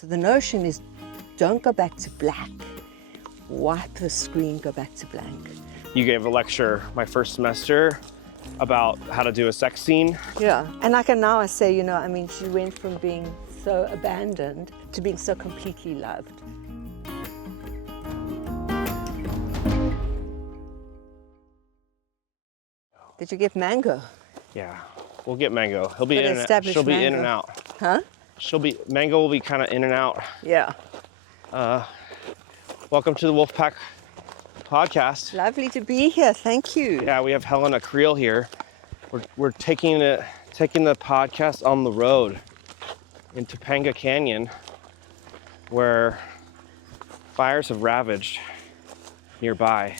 So the notion is, don't go back to black. Wipe the screen, go back to blank. You gave a lecture my first semester about how to do a sex scene. Yeah, and I can now say, you know, I mean, she went from being so abandoned to being so completely loved. Did you get Mango? Yeah, we'll get Mango. He'll be But in and established she'll be in Mango. and out. Huh? Mango will be kind of in and out. Yeah. Welcome to the Wolfpack podcast. Lovely to be here, thank you. Yeah, we have Helena Kriel here. We're taking the podcast on the road in Topanga Canyon, where fires have ravaged nearby,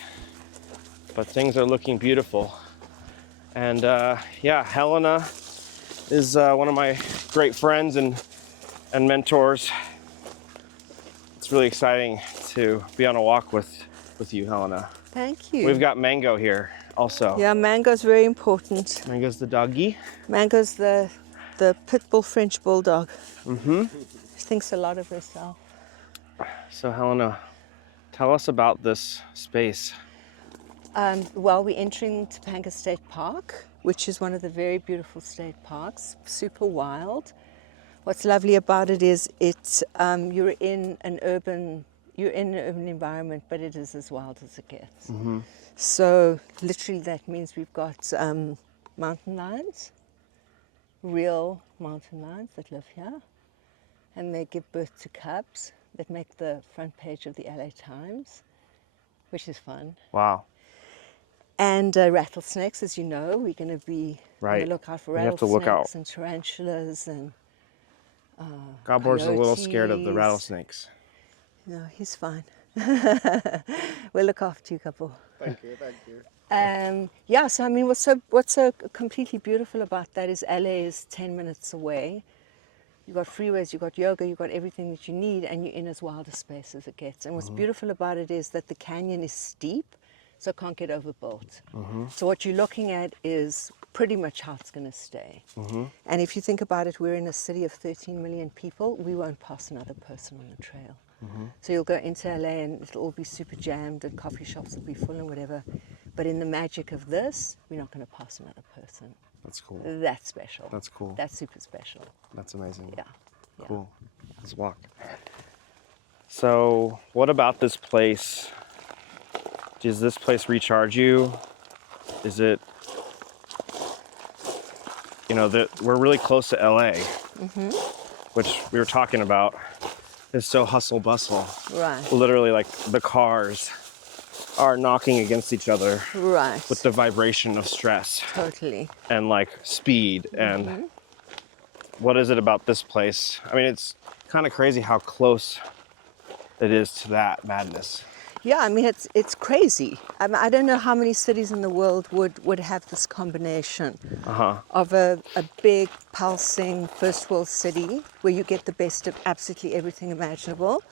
but things are looking beautiful. And yeah, Helena is one of my great friends and mentors. It's really exciting to be on a walk with you, Helena. Thank you. We've got Mango here also. Yeah, Mango's very important. Mango's the doggy. Mango's the pit bull French bulldog. Mm-hmm. She thinks a lot of herself. So Helena, tell us about this space. Well, we're entering Topanga State Park, which is one of the very beautiful state parks, super wild. What's lovely about it is you're in an urban environment, but it is as wild as it gets. Mm-hmm. So literally that means we've got mountain lions, real mountain lions that live here, and they give birth to cubs that make the front page of the LA Times, which is fun. Wow. And rattlesnakes, as you know, we're going to be on the lookout for rattlesnakes and tarantulas and Gabor's a little scared of the rattlesnakes. No, he's fine. We'll look after you, Gabor. Thank you. Yeah, so I mean, what's so completely beautiful about that is LA is 10 minutes away. You've got freeways, you've got yoga, you've got everything that you need, and you're in as wild a space as it gets. And what's beautiful about it is that the canyon is steep, so it can't get overbuilt. So what you're looking at is pretty much how it's going to stay. And if you think about it, we're in a city of 13 million people. We won't pass another person on the trail. So you'll go into LA and it'll all be super jammed and coffee shops will be full and whatever. But in the magic of this, we're not going to pass another person. That's cool. That's special. That's cool. That's super special. That's amazing. Yeah. Cool. Let's walk. So, what about this place? Does this place recharge you? Is it, you know, that we're really close to LA, which we were talking about. It's so hustle bustle. Right. Literally, like the cars are knocking against each other. Right. With the vibration of stress. Totally. And like speed. And what is it about this place? I mean, it's kind of crazy how close it is to that madness. Yeah, I mean, it's crazy. I don't know how many cities in the world would have this combination of a big, pulsing first world city where you get the best of absolutely everything imaginable,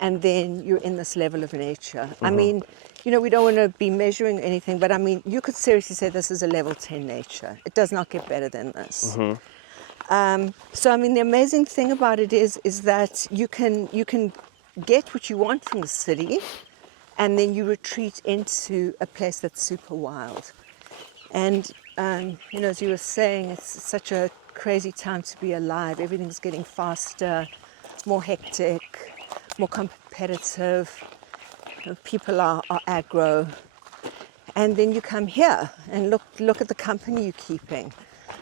and then you're in this level of nature. I mean, you know, we don't want to be measuring anything, but I mean, you could seriously say this is a level 10 nature. It does not get better than this. So, I mean, the amazing thing about it is that you can get what you want from the city, and then you retreat into a place that's super wild. And, you know, as you were saying, it's such a crazy time to be alive. Everything's getting faster, more hectic, more competitive. People are aggro. And then you come here and look at the company you're keeping.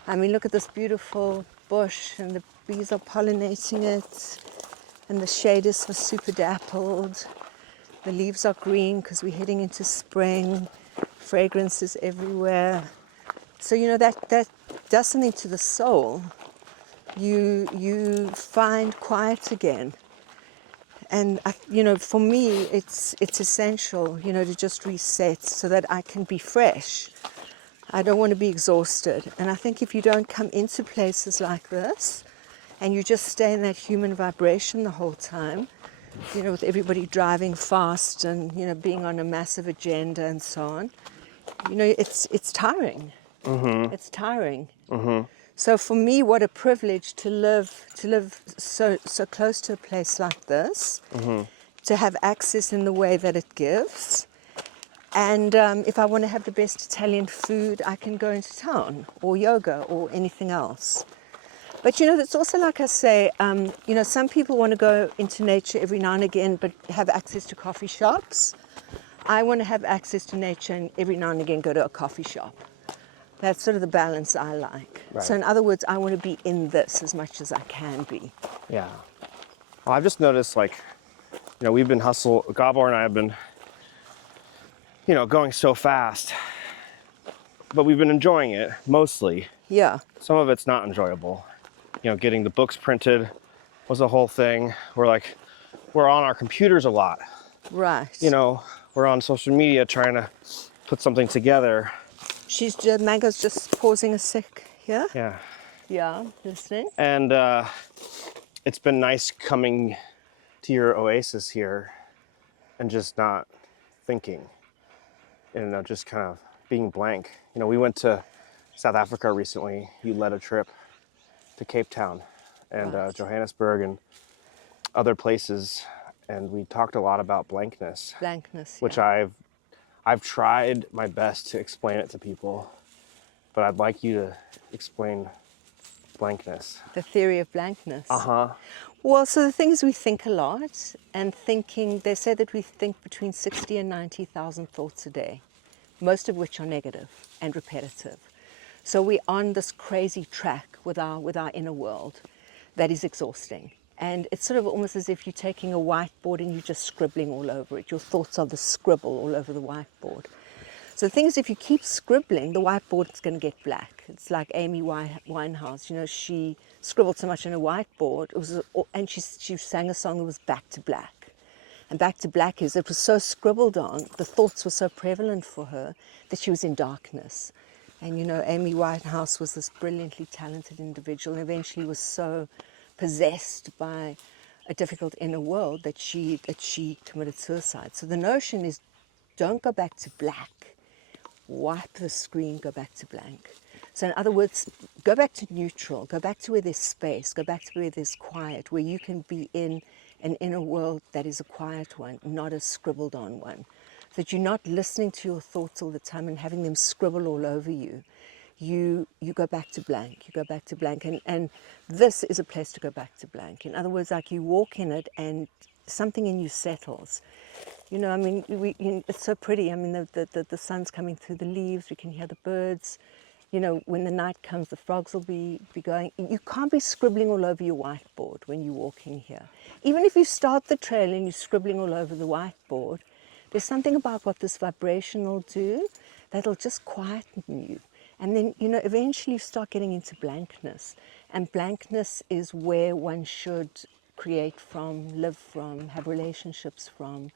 I mean, look at this beautiful bush, and the bees are pollinating it, and the shade is so super dappled. The leaves are green because we're heading into spring. Fragrance is everywhere. So, you know, that does something to the soul. You find quiet again. And, you know, for me, it's essential, you know, to just reset so that I can be fresh. I don't want to be exhausted. And I think if you don't come into places like this and you just stay in that human vibration the whole time, you know, with everybody driving fast and, you know, being on a massive agenda and so on, you know, it's tiring. It's tiring. So for me, what a privilege to live so close to a place like this, to have access in the way that it gives. And if I want to have the best Italian food, I can go into town, or yoga, or anything else. But it's also like I say, some people want to go into nature every now and again, but have access to coffee shops. I want to have access to nature and every now and again go to a coffee shop. That's sort of the balance I like. Right. So in other words, I want to be in this as much as I can be. Yeah. Well, I've just noticed, we've been Gabor and I have been, going so fast, but we've been enjoying it mostly. Yeah. Some of it's not enjoyable. Getting the books printed was a whole thing. We're on our computers a lot. Right. We're on social media trying to put something together. Mango's just pausing a sec here. Yeah. Yeah, listening. And it's been nice coming to your oasis here and just not thinking, just kind of being blank. We went to South Africa recently. You led a trip to Cape Town and Right. Johannesburg and other places, and we talked a lot about blankness. Which I've tried my best to explain it to people, but I'd like you to explain blankness. the theory of blankness. Uh-huh. Well, so the thing is, we think a lot, and they say that we think between 60 and 90,000 thoughts a day, most of which are negative and repetitive. So we're on this crazy track with our inner world that is exhausting. And it's sort of almost as if you're taking a whiteboard and you're just scribbling all over it. Your thoughts are the scribble all over the whiteboard. So the thing is, if you keep scribbling, the whiteboard is going to get black. It's like Amy Winehouse. She scribbled so much on a whiteboard, and she sang a song that was Back to Black. And Back to Black it was so scribbled on, the thoughts were so prevalent for her that she was in darkness. And Amy Winehouse was this brilliantly talented individual, and eventually was so possessed by a difficult inner world that she committed suicide. So the notion is, don't go back to black. Wipe the screen, go back to blank. So in other words, go back to neutral, go back to where there's space, go back to where there's quiet, where you can be in an inner world that is a quiet one, not a scribbled on one. So that you're not listening to your thoughts all the time and having them scribble all over you. You go back to blank, and this is a place to go back to blank. In other words, like you walk in it and something in you settles. It's so pretty. The sun's coming through the leaves, we can hear the birds. When the night comes, the frogs will be going. You can't be scribbling all over your whiteboard when you're walking here. Even if you start the trail and you're scribbling all over the whiteboard, there's something about what this vibration will do that'll just quieten you. And then, eventually you start getting into blankness. And blankness is where one should create from, live from, have relationships from.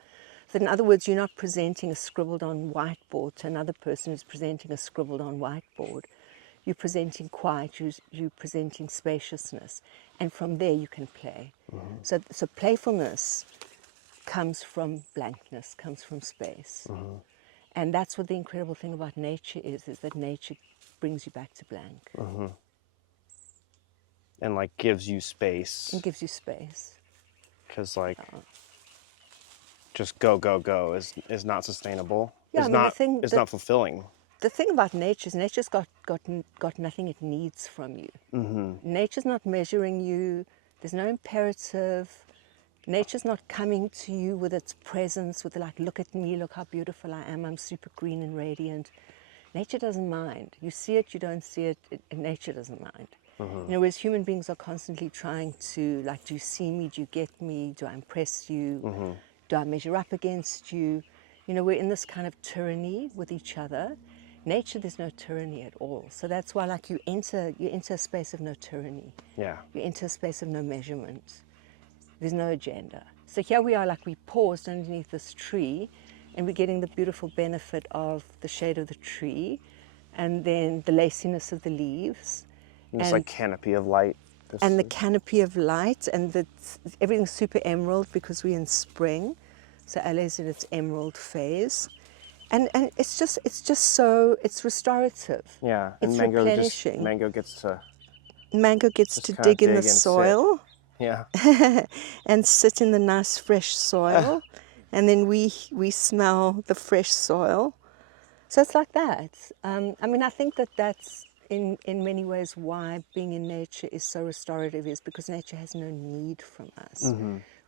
So in other words, you're not presenting a scribbled on whiteboard to another person who's presenting a scribbled on whiteboard. You're presenting quiet, you're presenting spaciousness. And from there you can play. Mm-hmm. So playfulness comes from blankness, comes from space. Mm-hmm. And that's what the incredible thing about nature is that nature brings you back to blank. Mm-hmm. And gives you space. It gives you space. Because just go is not sustainable. Yeah, it's not fulfilling. The thing about nature is nature's got nothing it needs from you. Mm-hmm. Nature's not measuring you. There's no imperative. Nature's not coming to you with its presence, with look at me, look how beautiful I am, I'm super green and radiant. Nature doesn't mind. You see it, you don't see it, nature doesn't mind. Mm-hmm. Whereas human beings are constantly trying to, do you see me, do you get me, do I impress you, mm-hmm. do I measure up against you? We're in this kind of tyranny with each other. Nature, there's no tyranny at all. So that's why you enter a space of no tyranny. Yeah. You enter a space of no measurement. There's no agenda. So here we are, we paused underneath this tree, and we're getting the beautiful benefit of the shade of the tree, and then the laciness of the leaves. And this canopy of light. The canopy of light, and everything's super emerald because we're in spring. So LA's in its emerald phase. And it's just so, it's restorative. Yeah, it's and replenishing. Mango gets to Mango gets Just to kinda dig in the dig and sit. soil Yeah. and sit in the nice fresh soil, and then we smell the fresh soil. So it's like that. I mean, I think that that's in many ways why being in nature is so restorative, is because nature has no need from us.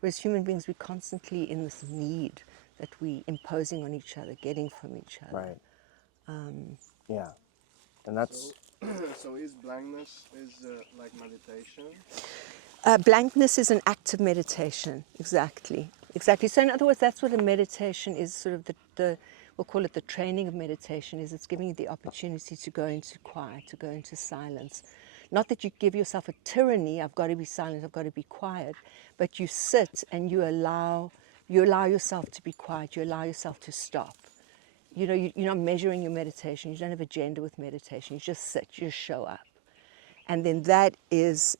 Whereas human beings, we're constantly in this need that we imposing on each other, getting from each other. Right. Yeah. And that's So is blankness like meditation? Blankness is an act of meditation, exactly. Exactly. So in other words, that's what a meditation is, sort of we'll call it the training of meditation, is it's giving you the opportunity to go into quiet, to go into silence. Not that you give yourself a tyranny, I've got to be silent, I've got to be quiet, but you sit and you allow yourself to be quiet, you allow yourself to stop. You know, you're not measuring your meditation, you don't have agenda with meditation, you just sit, you just show up. And then that is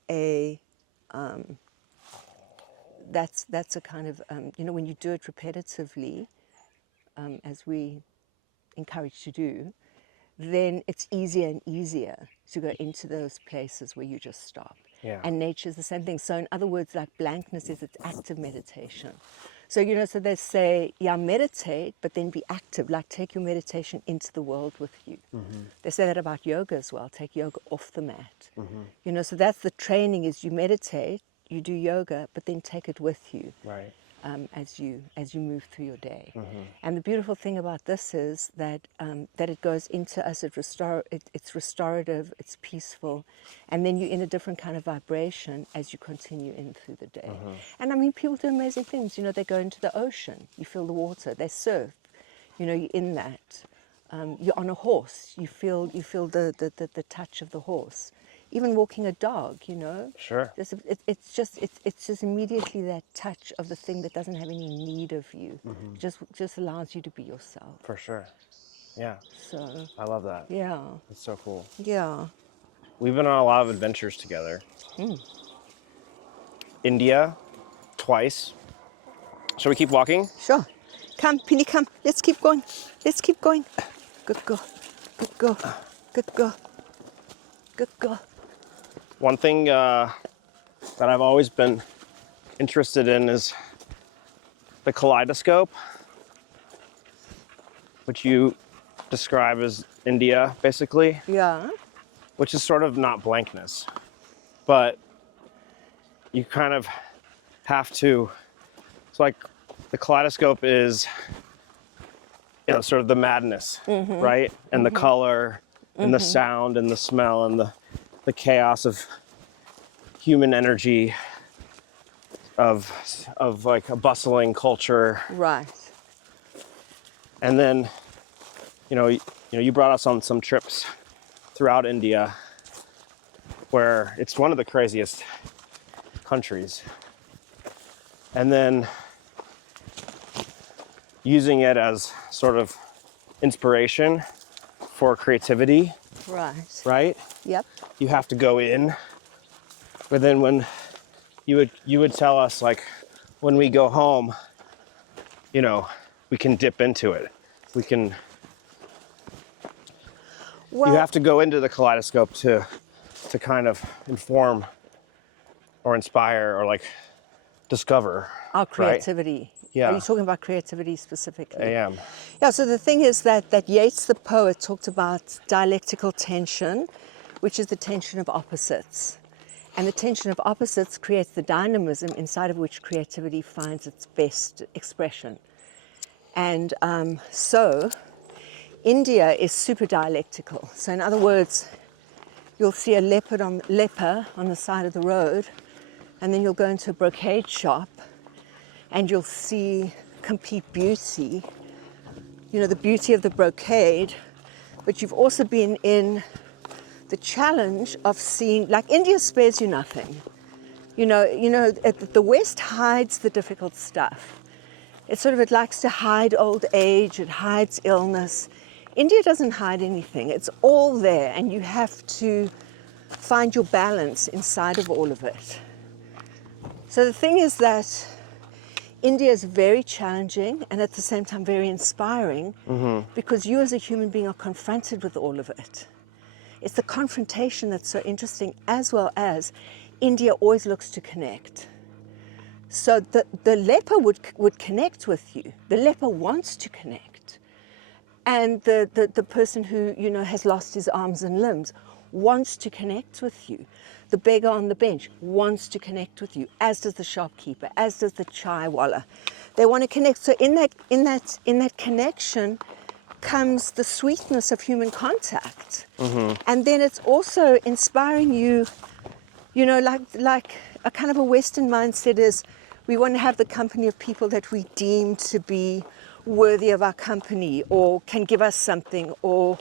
that's a kind of, when you do it repetitively, as we encourage to do, then it's easier and easier to go into those places where you just stop. Yeah. And nature's the same thing. So in other words, like blankness is its active meditation. So, so they say, yeah, meditate, but then be active, like take your meditation into the world with you. They say that about yoga as well, take yoga off the mat. So that's the training, is you meditate, you do yoga, but then take it with you. right. As you move through your day. And the beautiful thing about this is that that it goes into us, it's restorative, it's peaceful, and then you're in a different kind of vibration as you continue in through the day. And I mean, people do amazing things. They go into the ocean, you feel the water, they surf, you're in that. You're on a horse, you feel the touch of the horse. Even walking a dog, Sure. it's just immediately that touch of the thing that doesn't have any need of you. Just allows you to be yourself. For sure. Yeah. So I love that. yeah, It's so cool. yeah. We've been on a lot of adventures together. India, twice. Shall we keep walking? Sure. Come, Penny, come. Let's keep going. Let's keep going. Good girl. Good girl. Good girl. Good girl. One thing that I've always been interested in is the kaleidoscope, which you describe as India, basically, Yeah. which is sort of not blankness, but you kind of have to, it's like the kaleidoscope is, sort of the madness, right? And the color and the sound and the smell and the chaos of human energy, of like a bustling culture. Right. And then, you brought us on some trips throughout India where it's one of the craziest countries. And then using it as sort of inspiration for creativity, Right. right? Yep. You have to go in. But then when you would tell us, like, when we go home, we can dip into it. We can, Well, you have to go into the kaleidoscope to kind of inform or inspire or like discover. our right? creativity. Yeah. Are you talking about creativity specifically? I am. Yeah, so the thing is that Yeats, the poet, talked about dialectical tension, which is the tension of opposites. And the tension of opposites creates the dynamism inside of which creativity finds its best expression. And so India is super dialectical. So in other words, you'll see a leper on the side of the road, and then you'll go into a brocade shop and you'll see complete beauty, the beauty of the brocade, but you've also been in the challenge of seeing, like India spares you nothing. The West hides the difficult stuff. It likes to hide old age, it hides illness. India doesn't hide anything, it's all there, and you have to find your balance inside of all of it. So the thing is that India is very challenging and at the same time very inspiring, because you as a human being are confronted with all of it. It's the confrontation that's so interesting, as well as India always looks to connect. So the leper would connect with you. The leper wants to connect. And the person who, you know, has lost his arms and limbs wants to connect with you. The beggar on the bench wants to connect with you, as does the shopkeeper, as does the chai wallah. They want to connect. So in that connection comes the sweetness of human contact. And then it's also inspiring you, you know, like a kind of a Western mindset is we want to have the company of people that we deem to be worthy of our company or can give us something, or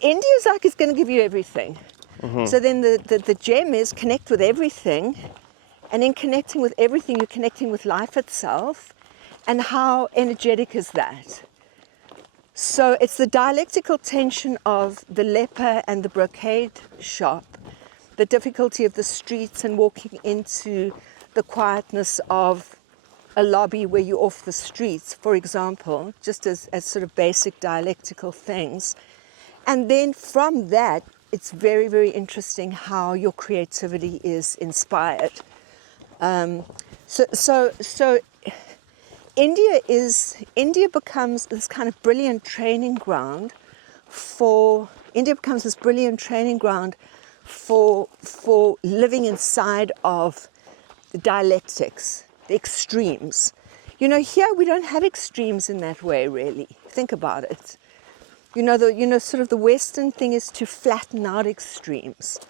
India's like it's going to give you everything. So then the gem is connect with everything, and in connecting with everything, you're connecting with life itself. And how energetic is that? So it's the dialectical tension of the leper and the brocade shop, the difficulty of the streets and walking into the quietness of a lobby where you're off the streets, for example, just as sort of basic dialectical things. And then from that, it's very, very interesting how your creativity is inspired. So India becomes this kind of brilliant training ground for living inside of the dialectics, the extremes. You know, here we don't have extremes in that way, really. Think about it. You know, sort of the Western thing is to flatten out extremes.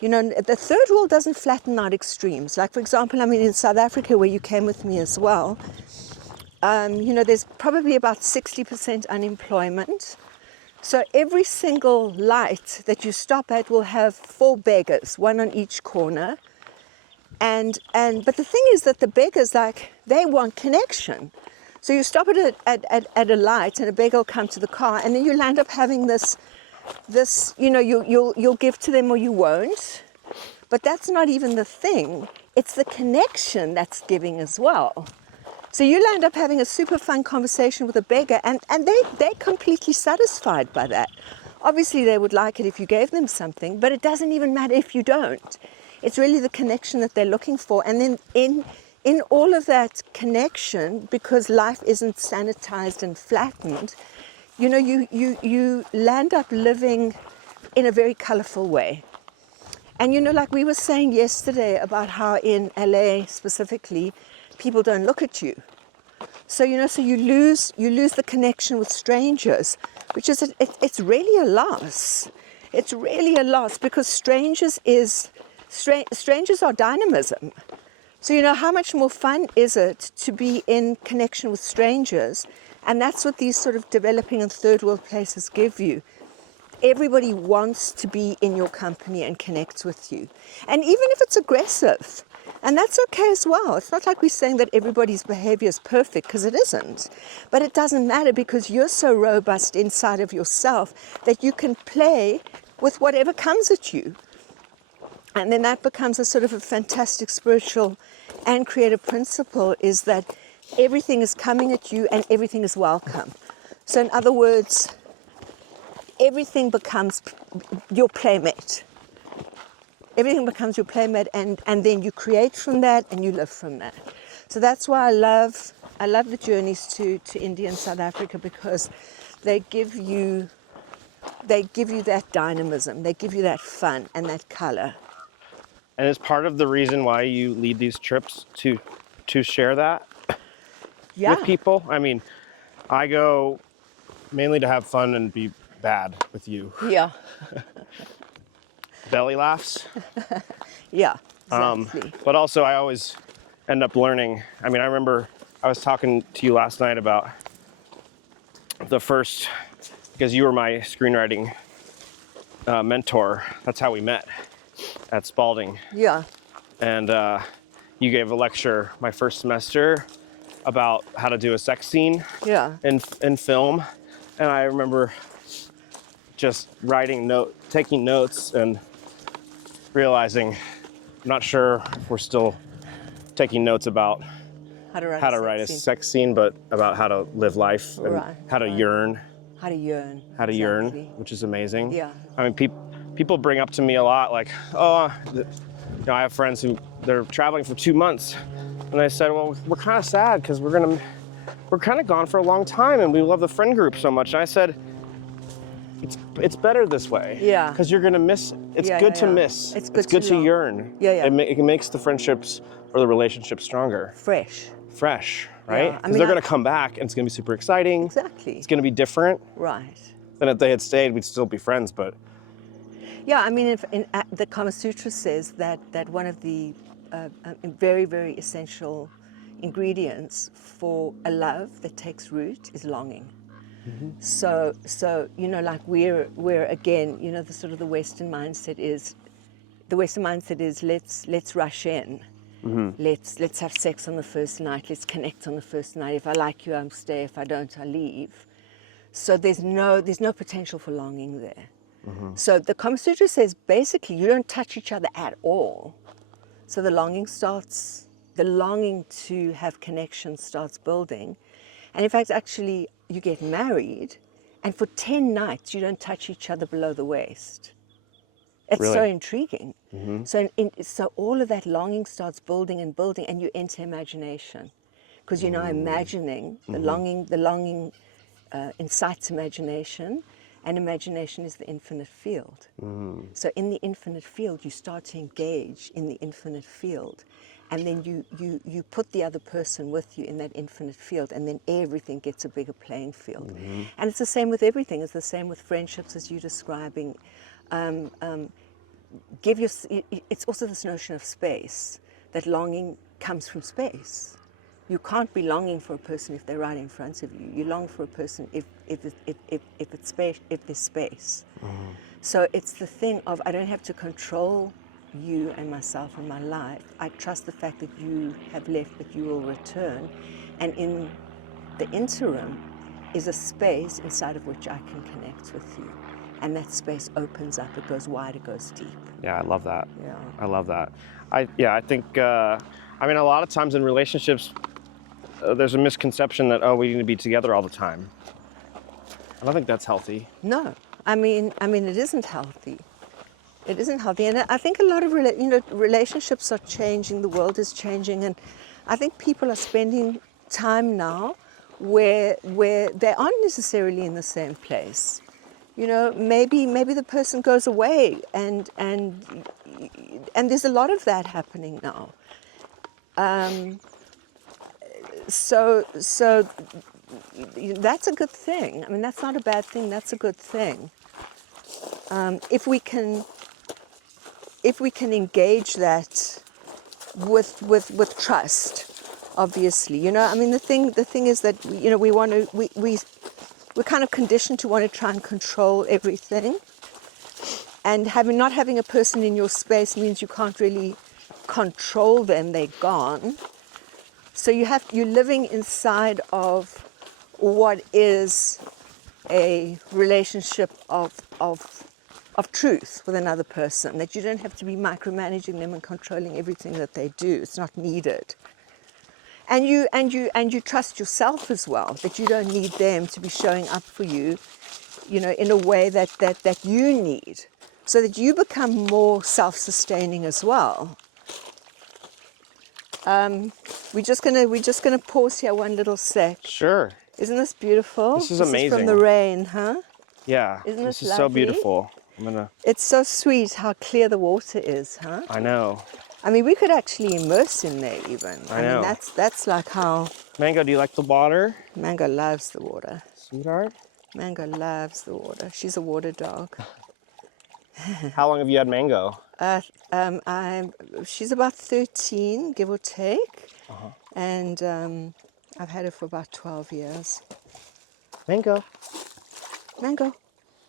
You know, the third world doesn't flatten out extremes. Like, for example, I mean, in South Africa, where you came with me as well, you know, there's probably about 60% unemployment. So every single light that you stop at will have 4 beggars, one on each corner. But the thing is that the beggars, like, they want connection. So you stop at a light and a beggar will come to the car, and then you'll end up having this, you know, you'll give to them or you won't. But that's not even the thing. It's the connection that's giving as well. So you'll end up having a super fun conversation with a beggar, and they're completely satisfied by that. Obviously, they would like it if you gave them something, but it doesn't even matter if you don't. It's really the connection that they're looking for. And then in all of that connection, because life isn't sanitized and flattened, you know, you land up living in a very colorful way. And, you know, like we were saying yesterday about how in LA specifically, people don't look at you. So, you know, so you lose the connection with strangers, which is, it's really a loss. It's really a loss, because strangers are dynamism. So, you know, how much more fun is it to be in connection with strangers? And that's what these sort of developing and third world places give you. Everybody wants to be in your company and connect with you. And even if it's aggressive, and that's okay as well. It's not like we're saying that everybody's behavior is perfect, because it isn't. But it doesn't matter, because you're so robust inside of yourself that you can play with whatever comes at you. And then that becomes a sort of a fantastic spiritual and creative principle, is that everything is coming at you and everything is welcome. So in other words, everything becomes your playmate. Everything becomes your playmate, and then you create from that and you live from that. So that's why I love the journeys to India and South Africa, because they give you that dynamism, they give you that fun and that color. And is part of the reason why you lead these trips to share that with people? I mean, I go mainly to have fun and be bad with you. Yeah. Belly laughs. Yeah, exactly. But also I always end up learning. I mean, I remember I was talking to you last night about the first, because you were my screenwriting mentor. That's how we met at Spalding. Yeah. And you gave a lecture my first semester about how to do a sex scene in film. And I remember just taking notes and realizing, I'm not sure if we're still taking notes about how to write a sex scene, but about how to live life and how to yearn. How to yearn. How to exactly. yearn, which is amazing. Yeah. I mean, people bring up to me a lot like, oh, you know, I have friends who they're traveling for 2 months, and I said, well, we're kind of sad because we're kind of gone for a long time, and we love the friend group so much. And I said, it's better this way. Yeah. Because you're gonna miss. It's good to miss. It's good to to long. yearn. Yeah. It makes the friendships or the relationships stronger. Fresh. Fresh, right? Yeah. Because they're gonna come back, and it's gonna be super exciting. Exactly. It's gonna be different. Right. Than if they had stayed, we'd still be friends, but. Yeah, I mean, the Kama Sutra says that one of the very, very essential ingredients for a love that takes root is longing. Mm-hmm. So you know, like we're again, you know, the sort of the Western mindset is let's rush in. Mm-hmm. Let's have sex on the first night. Let's connect on the first night. If I like you, I'll stay. If I don't, I leave. So there's no potential for longing there. Mm-hmm. So the Kama Sutra says basically you don't touch each other at all. So the longing to have connection starts building. And in fact, actually, you get married, and for 10 nights you don't touch each other below the waist. It's really? So intriguing. Mm-hmm. So all of that longing starts building and building, and you enter imagination, because you're now imagining. The longing incites imagination, and imagination is the infinite field. Mm. So in the infinite field, you start to engage in the infinite field, and then you put the other person with you in that infinite field, and then everything gets a bigger playing field. Mm-hmm. And it's the same with everything. It's the same with friendships, as you're describing. It's also this notion of space, that longing comes from space. You can't be longing for a person if they're right in front of you. You long for a person if there's space. Mm-hmm. So it's the thing of, I don't have to control you and myself and my life. I trust the fact that you have left, but you will return. And in the interim is a space inside of which I can connect with you. And that space opens up, it goes wide, it goes deep. Yeah, I love that. Yeah. I love that. I think, I mean, a lot of times in relationships, there's a misconception that, we need to be together all the time. I don't think that's healthy. No, I mean, it isn't healthy. It isn't healthy, and I think a lot of relationships are changing. The world is changing, and I think people are spending time now where they aren't necessarily in the same place. You know, maybe the person goes away, and there's a lot of that happening now. So that's a good thing. I mean, that's not a bad thing. That's a good thing. If we can engage that with trust, obviously, you know. I mean, the thing is that, you know, we're kind of conditioned to want to try and control everything, and not having a person in your space means you can't really control them. They're gone. So you're living inside of what is a relationship of truth with another person, that you don't have to be micromanaging them and controlling everything that they do. It's not needed. And you trust yourself as well, that you don't need them to be showing up for you, you know, in a way that you need, so that you become more self-sustaining as well. We're just gonna pause here one little sec. Sure. Isn't this beautiful? This is amazing. This is from the rain, huh? Yeah. Isn't this this is so lovely? beautiful. It's so sweet how clear the water is, huh? I know. I mean, we could actually immerse in there even. I know. mean, that's like how... Mango, do you like the water? Mango loves the water. Sweetheart? Mango loves the water. She's a water dog. How long have you had Mango? She's about 13, give or take. Uh-huh. And I've had her for about 12 years. Mango. Mango.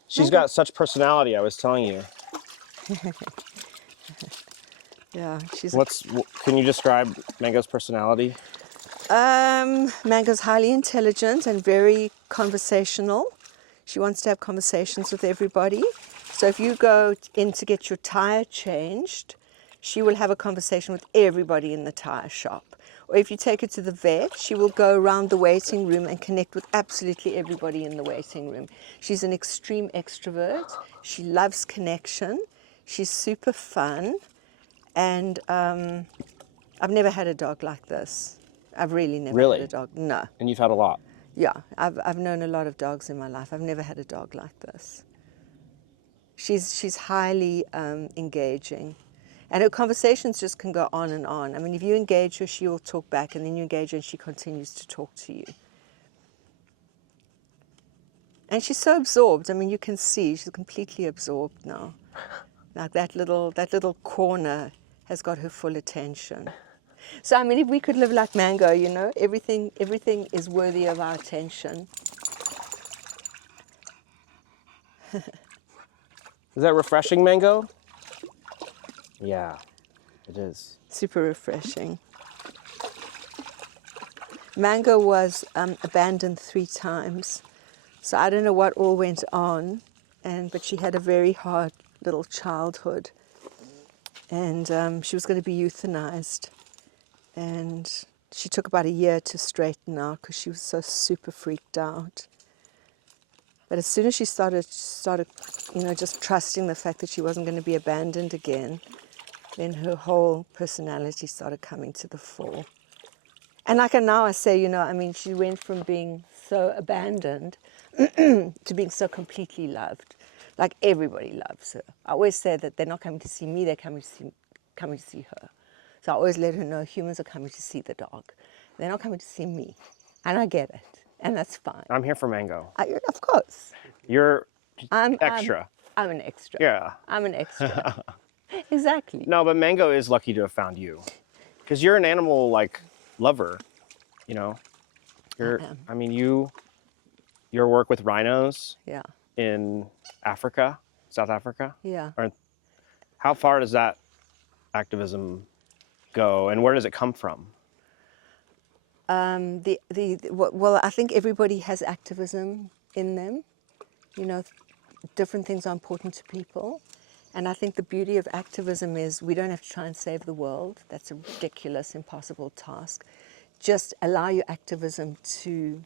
She's got such personality, I was telling you. Yeah, she's... Can you describe Mango's personality? Mango's highly intelligent and very conversational. She wants to have conversations with everybody. So if you go in to get your tire changed, she will have a conversation with everybody in the tire shop. Or if you take her to the vet, she will go around the waiting room and connect with absolutely everybody in the waiting room. She's an extreme extrovert. She loves connection. She's super fun. And I've never had a dog like this. I've really never Really? had a dog. No. And you've had a lot. Yeah, I've known a lot of dogs in my life. I've never had a dog like this. She's highly engaging. And her conversations just can go on and on. I mean, if you engage her, she will talk back, and then you engage her and she continues to talk to you. And she's so absorbed. I mean, you can see she's completely absorbed now. Like that little corner has got her full attention. So, I mean, if we could live like Mango, you know, everything is worthy of our attention. Is that refreshing, Mango? Yeah, it is. Super refreshing. Mango was abandoned 3 times. So I don't know what all went on, but she had a very hard little childhood. And she was going to be euthanized. And she took about a year to straighten out because she was so super freaked out. But as soon as she started, you know, just trusting the fact that she wasn't going to be abandoned again, then her whole personality started coming to the fore. And like now I say, you know, I mean, she went from being so abandoned to being so completely loved. Like everybody loves her. I always say that they're not coming to see me, they're coming to see her. So I always let her know humans are coming to see the dog. They're not coming to see me. And I get it. And that's fine. I'm here for Mango. Of course. You're I'm extra. I'm an extra. Yeah. I'm an extra. Exactly. No, but Mango is lucky to have found you. Because you're an animal, like, lover, you know? I mean, your work with rhinos Yeah. in Africa, South Africa. Yeah. Or how far does that activism go, and where does it come from? Well, I think everybody has activism in them. You know, different things are important to people. And I think the beauty of activism is we don't have to try and save the world. That's a ridiculous, impossible task. Just allow your activism to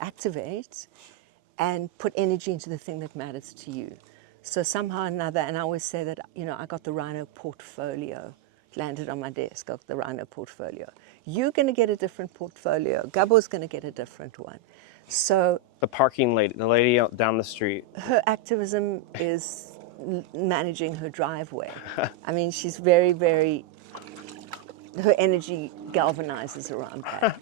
activate and put energy into the thing that matters to you. So somehow or another, and I always say that, you know, I got the rhino portfolio. It landed on my desk, got the rhino portfolio. You're going to get a different portfolio. Gabbo's going to get a different one. So The parking lady, the lady out down the street. her activism is managing her driveway. I mean, she's very, very, her energy galvanizes around that.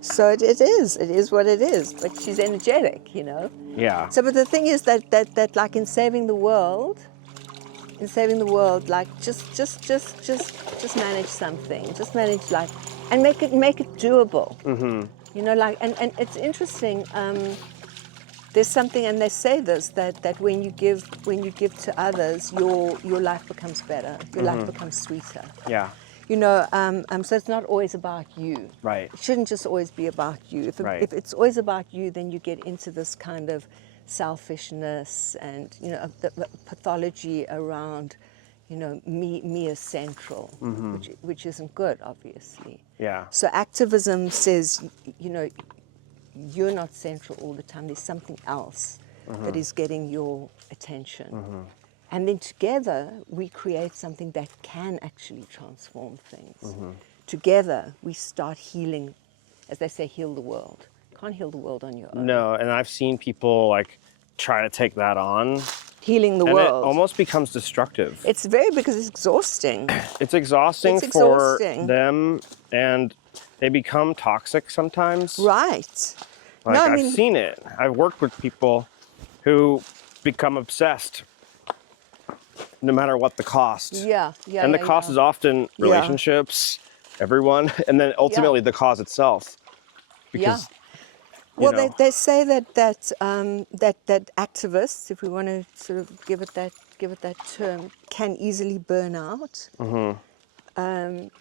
So it is what it is. But she's energetic, you know. Yeah. So, but the thing is that like in saving the world, like just manage something, just manage like, and make it doable. Mm-hmm. You know, like, and it's interesting. There's something, and they say this, that when you give to others, your life becomes better, your life becomes sweeter. Yeah. You know, so it's not always about you. Right. It shouldn't just always be about you. If it's always about you, then you get into this kind of selfishness and, you know, the pathology around, you know, me as central, which isn't good, obviously. Yeah. So activism says, you know, you're not central all the time. There's something else that is getting your attention. And then together, we create something that can actually transform things. Together, we start healing, as they say, heal the world. You can't heal the world on your own. No, and I've seen people like try to take that on. Healing the And world. it almost becomes destructive. It's because it's exhausting. It's exhausting It's for exhausting. them, and they become toxic sometimes. Right. Like, No, I I've mean, seen it. I've worked with people who become obsessed no matter what the cost. yeah. And the cost is often relationships, everyone, and then ultimately the cause itself. Because, Well, you know, they say that activists, if we want to sort of give it that term, can easily burn out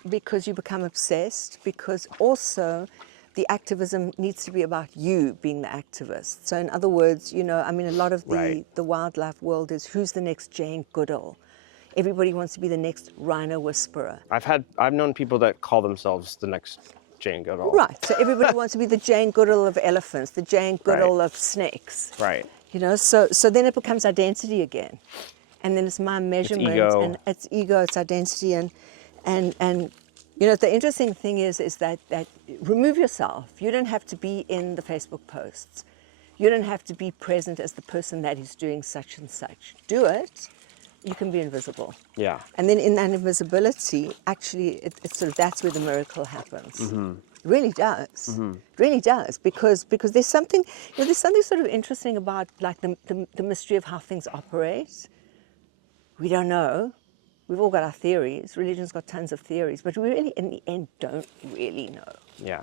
because you become obsessed. Because also, the activism needs to be about you being the activist. So, in other words, you know, I mean, a lot of the wildlife world is who's the next Jane Goodall. Everybody wants to be the next rhino whisperer. I've known people that call themselves the next Jane Goodall. Right. So everybody wants to be the Jane Goodall of elephants, the Jane Goodall of snakes. Right. You know, so then it becomes identity again. And then it's my measurement, ego. and it's ego, it's identity, and you know, the interesting thing is that remove yourself. You don't have to be in the Facebook posts. You don't have to be present as the person that is doing such and such. Do it. You can be invisible. Yeah. And then in that invisibility, actually, it's sort of, that's where the miracle happens. Mm-hmm. It really does. Mm-hmm. It really does, because there's something, you know, there's something sort of interesting about like the mystery of how things operate. We don't know. We've all got our theories. Religion's got tons of theories, but we really, in the end, don't really know. Yeah.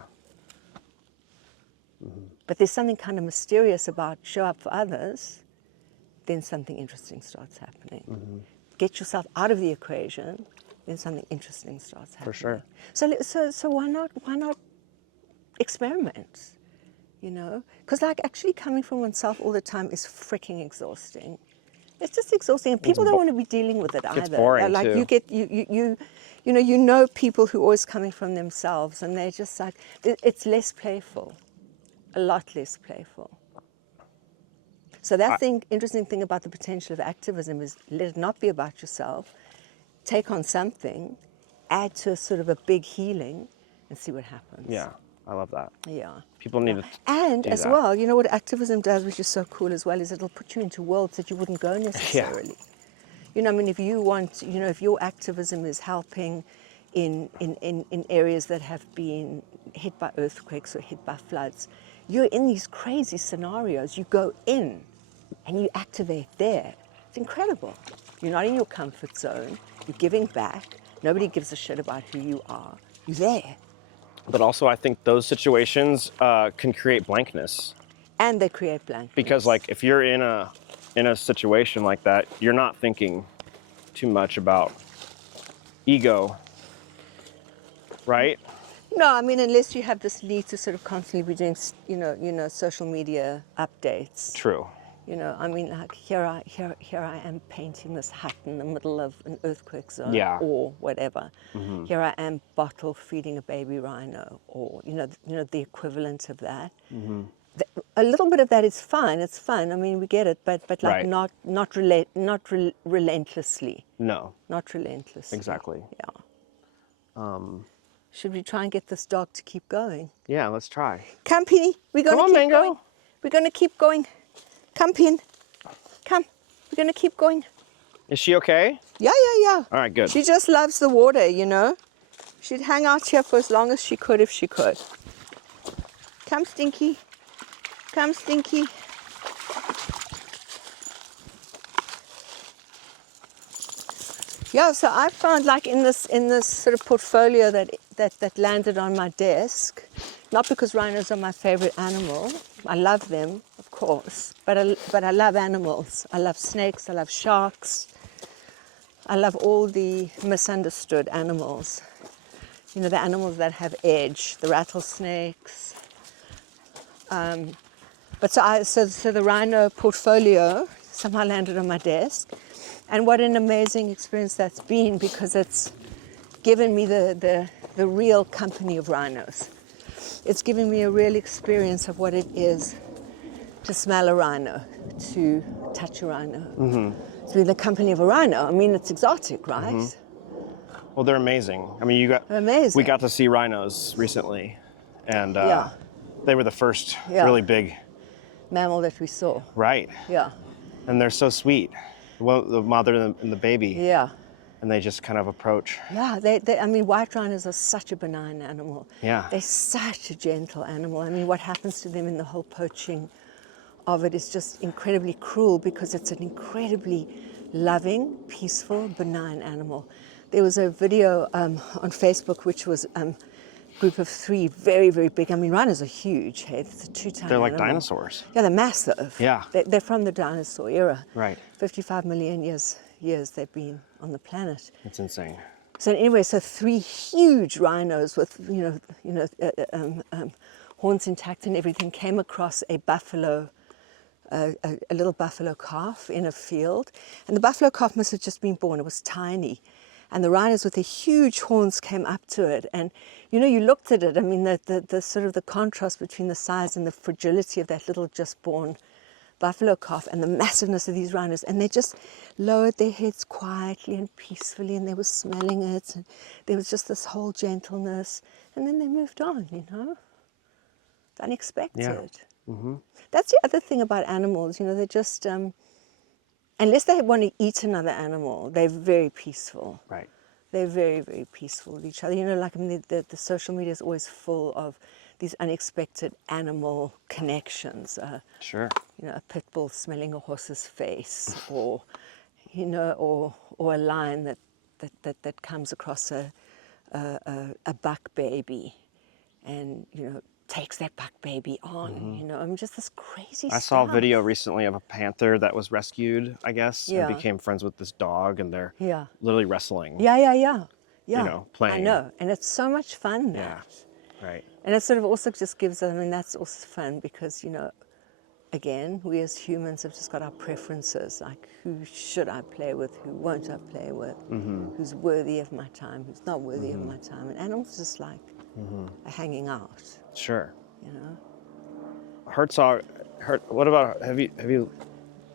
But there's something kind of mysterious about show up for others, then something interesting starts happening. Mm-hmm. Get yourself out of the equation, then something interesting starts happening. For sure. So why not experiment? You know, because like actually coming from oneself all the time is freaking exhausting. It's just exhausting, and people don't want to be dealing with it either. It's boring like too. you get you know people who are always coming from themselves, and they're just like, it's less playful, a lot less playful. So that's the interesting thing about the potential of activism is let it not be about yourself. Take on something, add to a sort of a big healing, and see what happens. Yeah, I love that. Yeah. People need to And do as that. well, you know what activism does, which is so cool as well, is it'll put you into worlds that you wouldn't go necessarily. You know, I mean, if you want, you know, if your activism is helping in areas that have been hit by earthquakes or hit by floods, you're in these crazy scenarios. You go in and you activate there. It's incredible. You're not in your comfort zone. You're giving back. Nobody gives a shit about who you are. You're there. But also, I think those situations can create blankness. And they create blankness. Because, like, if you're in a situation like that, you're not thinking too much about ego, right? No, I mean, unless you have this need to sort of constantly be doing, you know, social media updates. True. You know, I mean, like here I am painting this hut in the middle of an earthquake zone, Yeah. or whatever. Mm-hmm. Here I am bottle feeding a baby rhino, or you know, the equivalent of that. Mm-hmm. A little bit of that is fine. It's fun. I mean, we get it, but like Right. not relentlessly. No. Not relentlessly. Exactly. Yeah. Should we try and get this dog to keep going? Yeah, let's try. Come, Penny. We're going Come to on, keep Mango. going. We're going to keep going. Come, Pin. Come. We're going to keep going. Is she okay? Yeah. All right, good. She just loves the water, you know. She'd hang out here for as long as she could if she could. Come, Stinky. Come, Stinky. Yeah, so I found like in this sort of portfolio that landed on my desk, not because rhinos are my favorite animal. I love them, of course, but I love animals. I love snakes, I love sharks. I love all the misunderstood animals. You know, the animals that have edge, the rattlesnakes. But so the rhino portfolio somehow landed on my desk. And what an amazing experience that's been, because it's given me the real company of rhinos. It's given me a real experience of what it is to smell a rhino, to touch a rhino, to be in the company of a rhino. I mean, it's exotic, right? Well, they're amazing. I mean, They're amazing. we got to see rhinos recently, and Yeah. they were the first Yeah. really big. Mammal that we saw. Right. Yeah, And they're so sweet. Well, the mother and the baby. yeah. And they just kind of approach. Yeah, I mean, white rhinos are such a benign animal. Yeah. They're such a gentle animal. I mean, what happens to them in the whole poaching of it is just incredibly cruel, because it's an incredibly loving, peaceful, benign animal. There was a video on Facebook, which was a group of 3 very, very big. I mean, rhinos are huge. Hey, it's a 2-ton They're like animal. dinosaurs. Yeah, they're massive. Yeah. They're from the dinosaur era. Right. 55 million years they've been on the planet. It's insane. So anyway, 3 huge rhinos with horns intact and everything came across a buffalo, a little buffalo calf in a field, and the buffalo calf must have just been born. It was tiny, And the rhinos with their huge horns came up to it. And, you know, you looked at it, I mean, the sort of the contrast between the size and the fragility of that little just born buffalo calf and the massiveness of these rhinos. And they just lowered their heads quietly and peacefully, and they were smelling it. And there was just this whole gentleness. And then they moved on, you know. It's unexpected. Mm-hmm. That's the other thing about animals, you know, they're just, unless they want to eat another animal, they're very peaceful. Right. They're very, very peaceful with each other. You know, like, I mean, the social media is always full of these unexpected animal connections. Sure. You know, a pit bull smelling a horse's face, or, you know, or a lion that comes across a buck baby, and, you know, takes that buck baby on, you know, I mean, just this crazy stuff. I saw a video recently of a panther that was rescued, I guess, Yeah. and became friends with this dog, and they're Yeah. literally wrestling. Yeah. You know, playing. I know, and it's so much fun, that. Yeah, right. And it sort of also just gives, I mean, that's also fun because, you know, again, we as humans have just got our preferences, like who should I play with, who won't I play with, who's worthy of my time, who's not worthy of my time. And animals just like are hanging out, Sure. you know. Herzog, what about, have you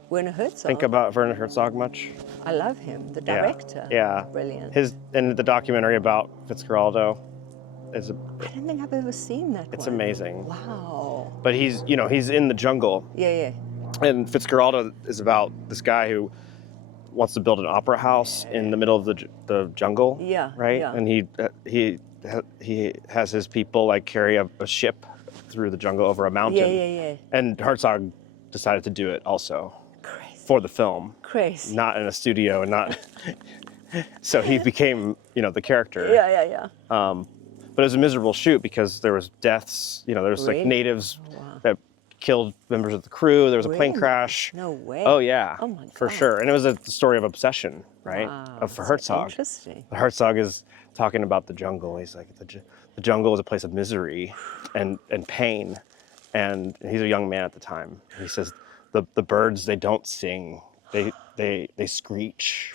Werner Herzog, think about Werner Herzog much? I love him, the Yeah. director. Yeah. Brilliant. In the documentary about Fitzgeraldo is I don't think I've ever seen that it's one. amazing. Wow. But he's in the jungle, Yeah. and Fitzgeraldo is about this guy who wants to build an opera house in the middle of the jungle. Yeah, Right. yeah. And he has his people like carry a ship through the jungle over a mountain. Yeah. And Herzog decided to do it also Crazy. for the film, Crazy. not in a studio, and not. So he became, the character. Yeah. But it was a miserable shoot because there was deaths. There was Really? like natives Wow. that killed members of the crew. There was a plane Really? crash. No way. Oh yeah. Oh my For God. sure. And it was a story of obsession, right? Wow, For so Herzog. interesting. Herzog is talking about the jungle. He's like, the jungle is a place of misery and pain. And he's a young man at the time. He says the birds, they don't sing. They screech.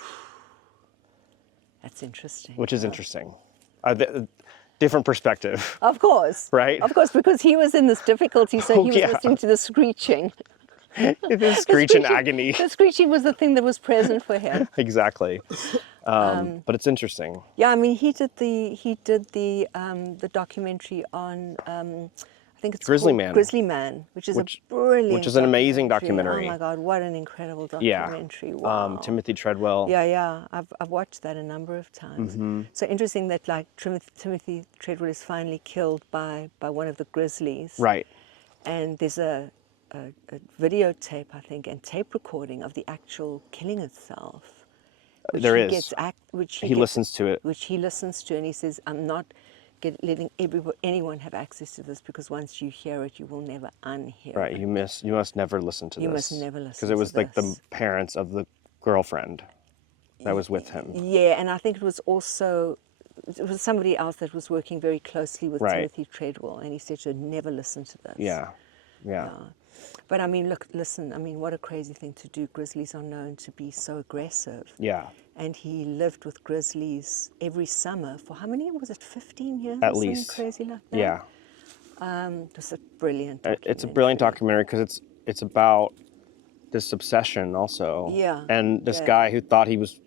That's interesting. Which is interesting. Different perspective. Of course. Right? Of course, because he was in this difficulty, so Oh, he was yeah. listening to the screeching. The screech and agony. The screeching was the thing that was present for him. Exactly. But it's interesting. Yeah, I mean, he did the documentary on I think it's Grizzly called Man. Grizzly Man, which is Which- a brilliant, which is an amazing documentary. Oh my God, what an incredible Yeah. documentary! Wow. Timothy Treadwell. Yeah. I've watched that a number of times. Mm-hmm. So interesting that like Timothy Treadwell is finally killed by one of the grizzlies. Right. And there's a videotape, I think, and tape recording of the actual killing itself. Which There he is. Gets He listens to it. Which he listens to, and he says, "I'm not letting anyone have access to this because once you hear it, you will never unhear Right. it." You must never listen to this. You must never listen Because it was to like the this. parents of the girlfriend that was with him. Yeah, and I think it was somebody else that was working very closely with Right. Timothy Treadwell, and he said to never listen to this. Yeah. But I mean, listen, I mean, what a crazy thing to do. Grizzlies are known to be so aggressive. Yeah. And he lived with grizzlies every summer for how many? Was it 15 years? At or something least. crazy like that? Yeah. It was a brilliant It's a brilliant documentary because it's about this obsession also. Yeah, And this yeah. guy who thought he was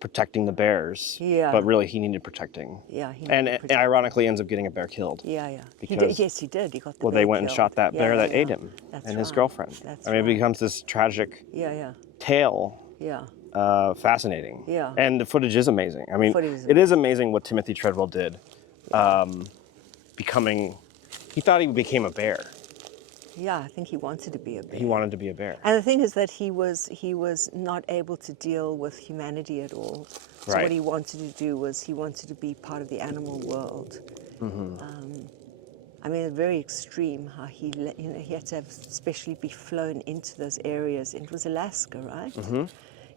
protecting the bears. Yeah. But really he needed protecting. Yeah. And it ironically ends up getting a bear killed. Yeah. Because- Yes, he did. He got the Well, they bear went and killed. shot that bear that ate him That's and his right. girlfriend. That's I mean, right. it becomes this tragic Yeah. tale. Yeah. Fascinating. Yeah. And the footage is amazing. I mean, Footage is it is amazing what Timothy Treadwell did. He thought he became a bear. Yeah, I think he wanted to be a bear. He wanted to be a bear. And the thing is that he was not able to deal with humanity at all. So Right. what he wanted to do was he wanted to be part of the animal world. I mean, very extreme how he had to have specially be flown into those areas. It was Alaska, right?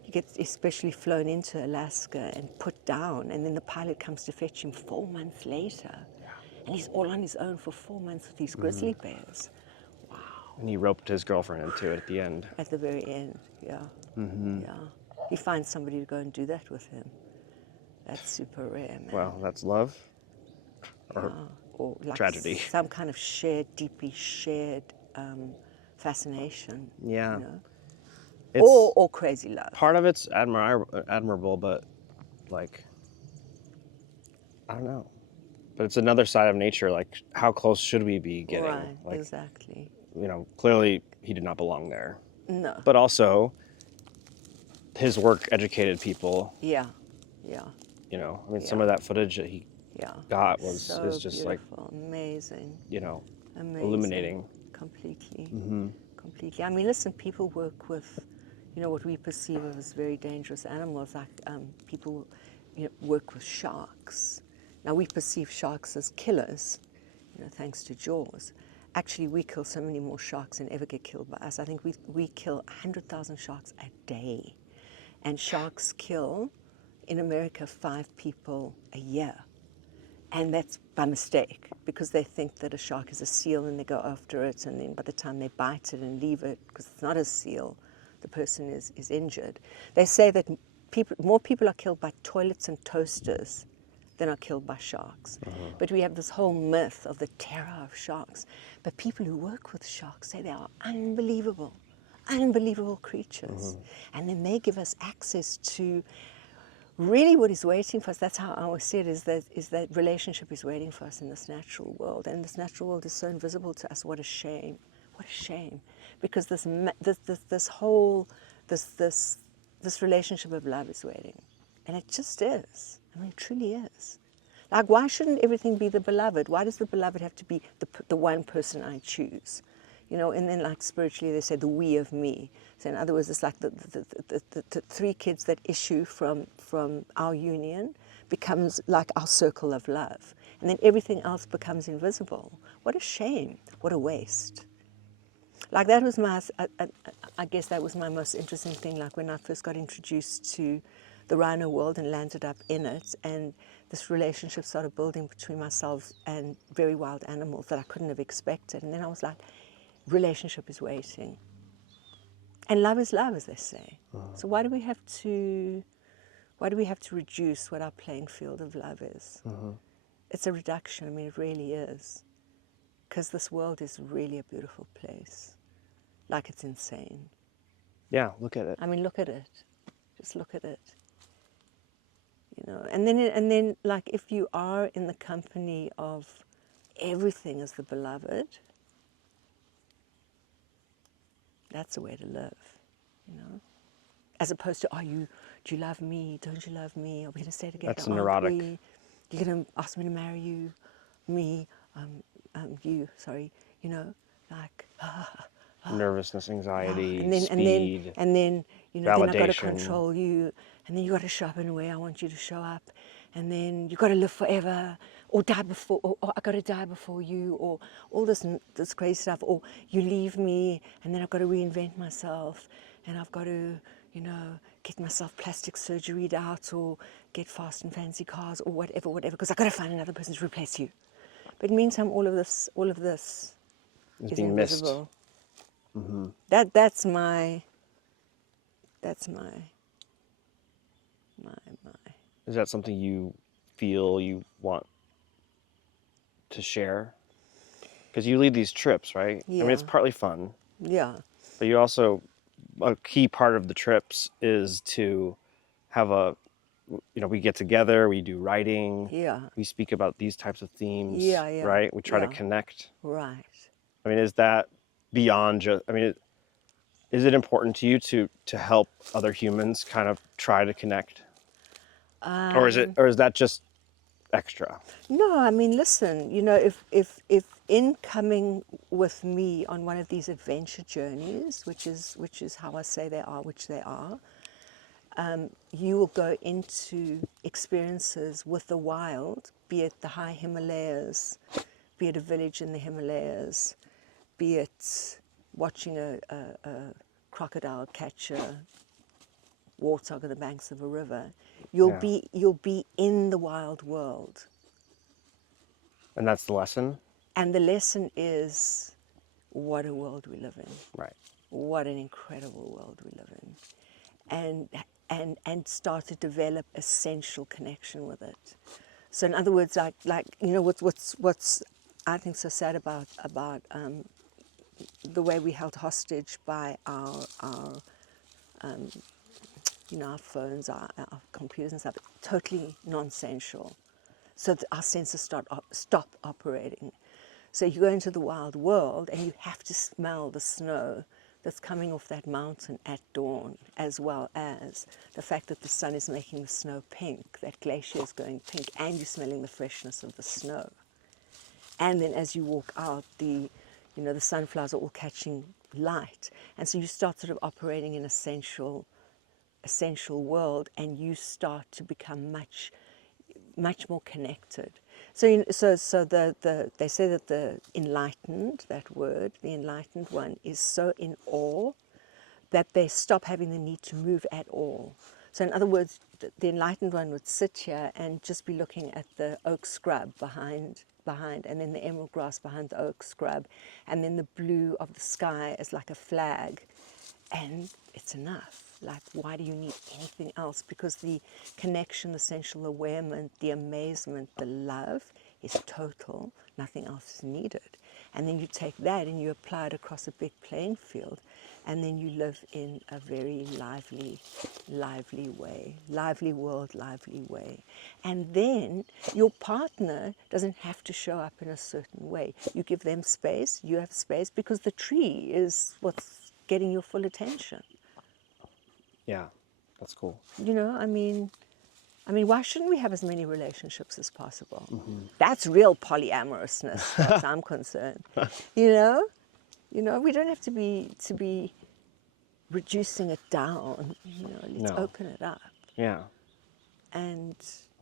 He gets especially flown into Alaska and put down, and then the pilot comes to fetch him 4 months later. And he's all on his own for 4 months with these grizzly bears. And he roped his girlfriend into it at the end. At the very end, yeah. Yeah. He finds somebody to go and do that with him. That's super rare, man. Well, that's love or Yeah. Or like tragedy. some kind of deeply shared fascination. Yeah. You know, It's or crazy love. part of it's admirable, but like, I don't know. But it's another side of nature. Like, how close should we be getting? Right. Like, Exactly. clearly he did not belong there. No. But also, his work educated people. Yeah. Yeah. Some Yeah. of that footage that he Yeah. got So is just like, beautiful. Amazing. Amazing. illuminating. Completely. Mm-hmm. Completely. I mean, listen, people work with, what we perceive as very dangerous animals, like people work with sharks. Now, we perceive sharks as killers, thanks to Jaws. Actually, we kill so many more sharks than ever get killed by us. I think we kill 100,000 sharks a day. And sharks kill, in America, 5 people a year. And that's by mistake, because they think that a shark is a seal and they go after it, and then by the time they bite it and leave it, because it's not a seal, the person is injured. They say that more people are killed by toilets and toasters than are killed by sharks. But we have this whole myth of the terror of sharks. But people who work with sharks say they are unbelievable creatures. And then they give us access to really what is waiting for us. That's how I always see it, is that relationship is waiting for us in this natural world. And this natural world is so invisible to us. What a shame. What a shame. Because this relationship of love is waiting. And it just is. I mean, it truly is. Like, why shouldn't everything be the beloved? Why does the beloved have to be the one person I choose? And then, like, spiritually, they say the we of me. So in other words, it's like the 3 kids that issue from our union becomes like our circle of love. And then everything else becomes invisible. What a shame. What a waste. Like, that was I guess that was my most interesting thing, like when I first got introduced to the rhino world and landed up in it, and this relationship started building between myself and very wild animals that I couldn't have expected. And then I was like, relationship is waiting. And love is love, as they say. So why do we have to reduce what our playing field of love is? It's a reduction. I mean, it really is. Because this world is really a beautiful place. Like, it's insane. Yeah, look at it. I mean, look at it. Just look at it. And then, like, if you are in the company of everything as the beloved, that's the way to live, As opposed to, do you love me? Don't you love me? Are we going to stay together? That's neurotic. You're going to ask me to marry you? Me? You, sorry. Like... Nervousness, anxiety, and then, speed, and then, then I've got to validation. control you, and then you got to show up in a way I want you to show up, and then you got to live forever, or die before, or I got to die before you, or all this crazy stuff, or you leave me, and then I've got to reinvent myself, and I've got to, get myself plastic surgeryed out, or get fast and fancy cars, or whatever, because I've got to find another person to replace you. But in the meantime, all of this is being invisible. missed. Mm-hmm. That's my. Is that something you feel you want to share? Because you lead these trips, right? Yeah. I mean, it's partly fun. Yeah. But you also, a key part of the trips is to have we get together, we do writing. Yeah. We speak about these types of themes. Yeah. Right? We try to Yeah. connect. Right. I mean, is that beyond just, is it important to you to help other humans kind of try to connect? Or is that just extra? No, I mean, listen. If in coming with me on one of these adventure journeys, which is how I say they are, which they are, you will go into experiences with the wild, be it the high Himalayas, be it a village in the Himalayas, be it watching a crocodile catch a warthog on the banks of a river. You'll be in the wild world. And that's the lesson? And the lesson is, what a world we live in. Right. What an incredible world we live in. and start to develop a sensual connection with it. So in other words, like you know, what's I think so sad about the way we held hostage by our you know, our phones, our computers and stuff, totally non-sensual. So that our senses stop operating. So you go into the wild world and you have to smell the snow that's coming off that mountain at dawn, as well as the fact that the sun is making the snow pink, that glacier is going pink, and you're smelling the freshness of the snow. And then as you walk out, the sunflowers are all catching light. And so you start sort of operating in a sensual world, and you start to become much more connected. So they say that the enlightened, that word, the enlightened one, is so in awe that they stop having the need to move at all. So in other words, the enlightened one would sit here and just be looking at the oak scrub behind, and then the emerald grass behind the oak scrub, and then the blue of the sky is like a flag, and it's enough. Like, why do you need anything else? Because the connection, the sensual awareness, the amazement, the love is total. Nothing else is needed. And then you take that and you apply it across a big playing field, and then you live in a very lively way, lively world, lively way. And then your partner doesn't have to show up in a certain way. You give them space, you have space, because the tree is what's getting your full attention. Yeah, that's cool. You know, I mean, why shouldn't we have as many relationships as possible? That's real polyamorousness, as far as I'm concerned. You know, we don't have to be reducing it down. You know, let's open it up. Yeah. And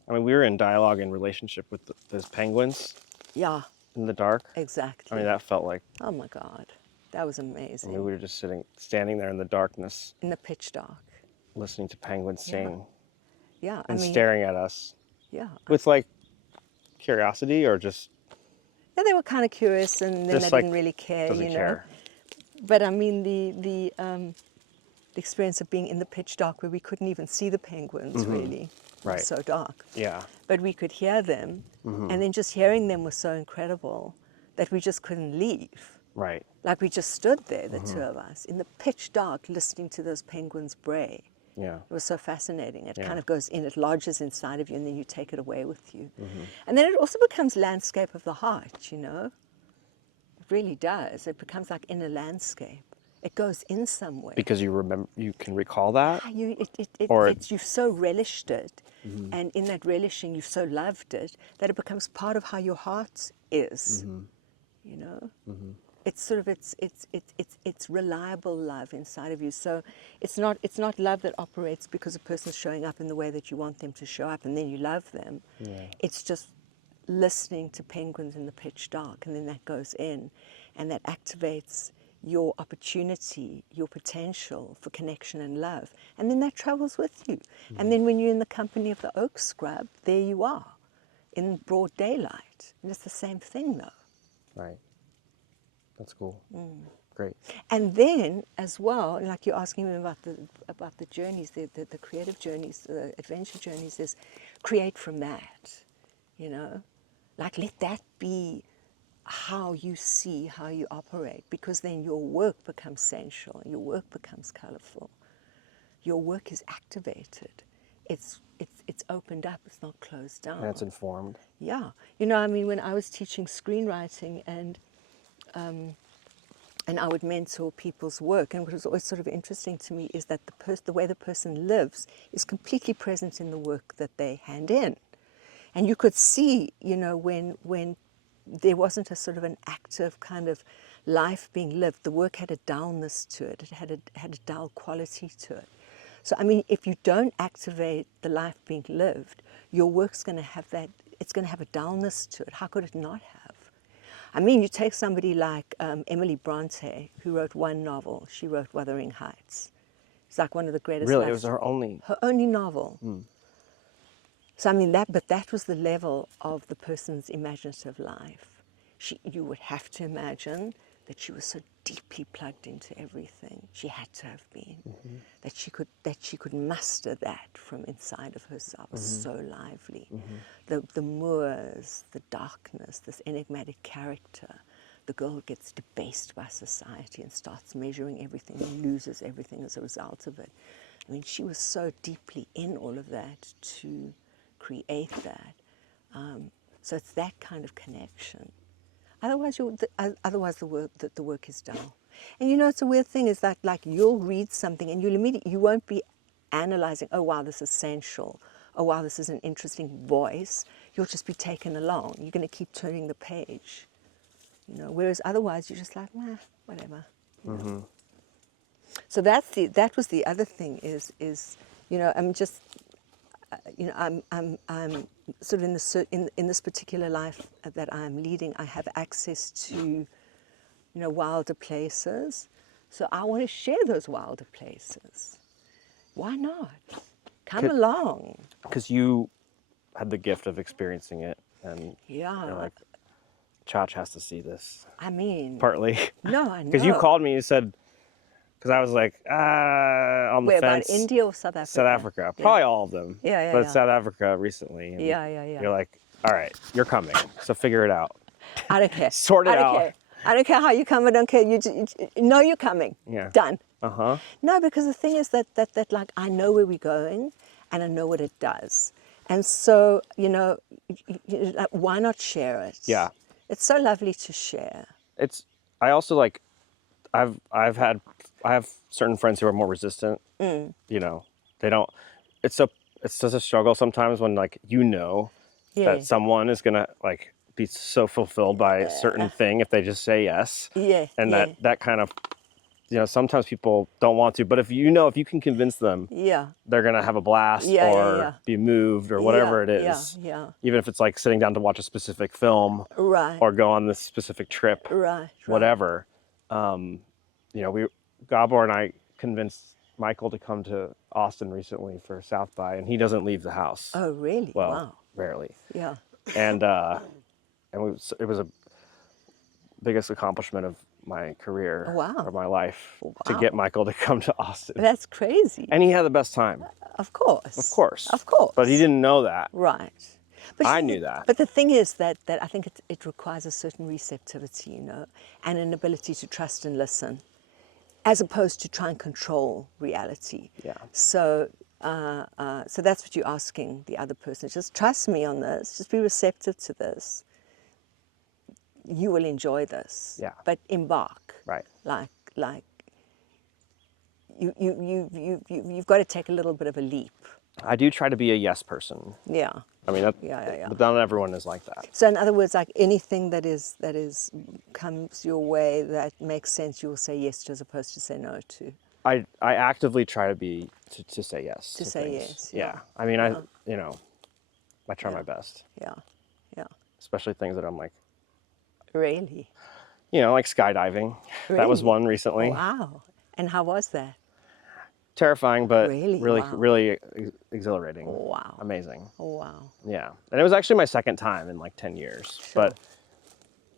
I mean, we were in dialogue and relationship with those penguins. Yeah. In the dark. Exactly. I mean, that felt like. Oh my God, that was amazing. I mean, we were just standing there in the darkness. In the pitch dark. Listening to penguins sing. Yeah, and staring at us. Yeah. With like curiosity or just. Yeah, they were kind of curious, and then they didn't really care, doesn't care. But I mean, the experience of being in the pitch dark where we couldn't even see the penguins really. Right. It was so dark. Yeah. But we could hear them, and then just hearing them was so incredible that we just couldn't leave. Right. Like we just stood there, the two of us, in the pitch dark, listening to those penguins bray. Yeah. It was so fascinating. It kind of goes in, it lodges inside of you, and then you take it away with you. And then it also becomes landscape of the heart, you know? It really does. It becomes like inner landscape. It goes in somewhere. Because you can recall that? You've so relished it, and in that relishing, you've so loved it, that it becomes part of how your heart is, you know? It's sort of it's reliable love inside of you. So it's not love that operates because a person's showing up in the way that you want them to show up, and then you love them. Yeah. It's just listening to penguins in the pitch dark, and then that goes in, and that activates your opportunity, your potential for connection and love, and then that travels with you. And then when you're in the company of the oak scrub, there you are, in broad daylight, and it's the same thing though. Right. That's cool. Great. And then, as well, like you're asking me about the journeys, the creative journeys, the adventure journeys, is create from that, you know? Like let that be how you see, how you operate, because then your work becomes sensual, your work becomes colorful, your work is activated, it's opened up, it's not closed down. And it's informed. Yeah. You know, I mean, when I was teaching screenwriting and I would mentor people's work, and what was always sort of interesting to me is that the way the person lives is completely present in the work that they hand in. And you could see, you know, when there wasn't a sort of an active kind of life being lived, the work had a dullness to it, it had a dull quality to it. So, I mean, if you don't activate the life being lived, your work's going to have that, it's going to have a dullness to it. How could it not have? I mean, you take somebody like Emily Bronte, who wrote one novel. She wrote Wuthering Heights. It's like one of the greatest. Really, it was her only novel. So I mean, that was the level of the person's imaginative life. You would have to imagine that she was so deeply plugged into everything. She had to have been. That she could muster that from inside of herself. So lively. The moors, the darkness, this enigmatic character. The girl gets debased by society and starts measuring everything and loses everything as a result of it. I mean, she was so deeply in all of that to create that. So it's that kind of connection. Otherwise, the work is dull. And you know, it's a weird thing is that like you'll read something and you won't be analyzing, oh wow, this is sensual. Oh wow, this is an interesting voice. You'll just be taken along. You're going to keep turning the page. You know, whereas otherwise you're just like, whatever. You know? So that was the other thing is you know, I'm just you know, I'm sort of in this particular life that I'm leading. I have access to, you know, wilder places, so I want to share those wilder places. Why not? Come along. Because you had the gift of experiencing it, and Yeah. you're like, Chach has to see this. I mean, Partly. no, I know. Because you called me and said, because I was like, on the Where, fence. about India or South Africa? South Africa. Probably all of them. Yeah, But South Africa recently. And Yeah. You're like, all right, you're coming, so figure it out. I don't care. Sort it I don't out. care. I don't care how you come. I don't care. You know you're coming. Yeah. Done. Uh-huh. No, because the thing is that like I know where we're going, and I know what it does, and so you know, like, why not share it? Yeah. It's so lovely to share. I also like, I have certain friends who are more resistant. You know, they don't. It's such a struggle sometimes when like you know that someone is gonna like be so fulfilled by a certain thing if they just say yes. Yeah. And that kind of, you know, sometimes people don't want to, but if you can convince them, they're gonna have a blast or be moved or whatever it is. Even if it's like sitting down to watch a specific film, or go on this specific trip, whatever. You know, Gabor and I convinced Michael to come to Austin recently for South by, and he doesn't leave the house. Oh, really? Well, Wow. rarely. Yeah. And it was a biggest accomplishment of my career or my life to get Michael to come to Austin. That's crazy. And he had the best time. Of course. Of course. Of course. But he didn't know that. Right. But I knew that. But the thing is that I think it requires a certain receptivity, you know, and an ability to trust and listen, as opposed to try and control reality. Yeah. So so that's what you're asking the other person. Just trust me on this. Just be receptive to this. You will enjoy this. Yeah. But embark. Right. Like you've got to take a little bit of a leap. I do try to be a yes person. Yeah. I mean, but not everyone is like that. So in other words, like anything that comes your way that makes sense, you will say yes to as opposed to say no to. I actively try to to say yes. To say things. yes. Yeah. I mean, I try my best. Yeah. Yeah. Especially things that I'm like, Really? you know, like skydiving. Really? That was one recently. Wow. And how was that? Terrifying, but Really? really, Wow. really exhilarating. Wow. Amazing. Wow. Yeah. And it was actually my second time in like 10 years. Sure. But,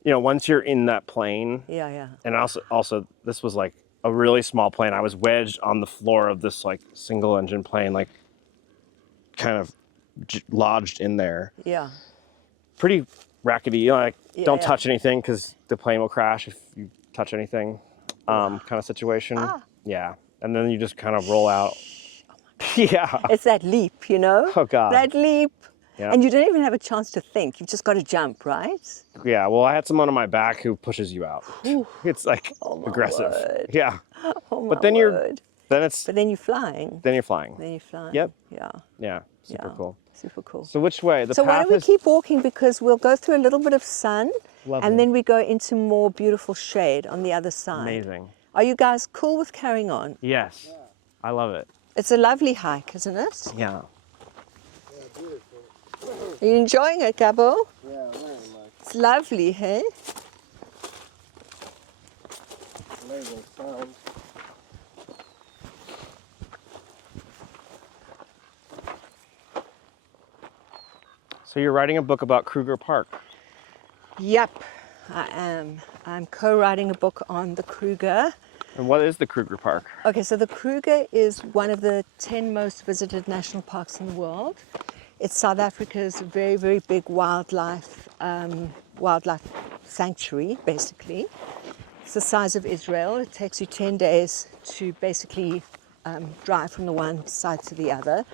you know, once you're in that plane, Yeah. and also this was like a really small plane. I was wedged on the floor of this like single engine plane, like kind of lodged in there. Yeah. Pretty rackety, you know, like don't Yeah. touch anything because the plane will crash if you touch anything, kind of situation. Yeah. And then you just kind of roll out. Yeah. It's that leap, you know? Oh, God. That leap. Yeah. And you don't even have a chance to think. You've just got to jump, right? Yeah. Well, I had someone on my back who pushes you out. It's like aggressive. word. Yeah. Oh, my But then word. But then you're flying. then you're flying. Then you're flying. Yep. Yeah. Yeah. Super Yeah. cool. Super cool. So which way? The So why path don't we is keep walking, because we'll go through a little bit of sun Lovely. and then we go into more beautiful shade on the other side. amazing. Are you guys cool with carrying on? Yes. I love it. It's a lovely hike, isn't it? Yeah. Are you enjoying it, Gabo? Yeah, very much. It's lovely, hey? Amazing sound. So you're writing a book about Kruger Park. Yep, I am. I'm I'm co-writing a book on the Kruger. And what is the Kruger Park? Okay, so the Kruger is one of the 10 most visited national parks in the world. It's South Africa's very, very big wildlife sanctuary, basically. It's the size of Israel. It takes you 10 days to basically drive from the one side to the other.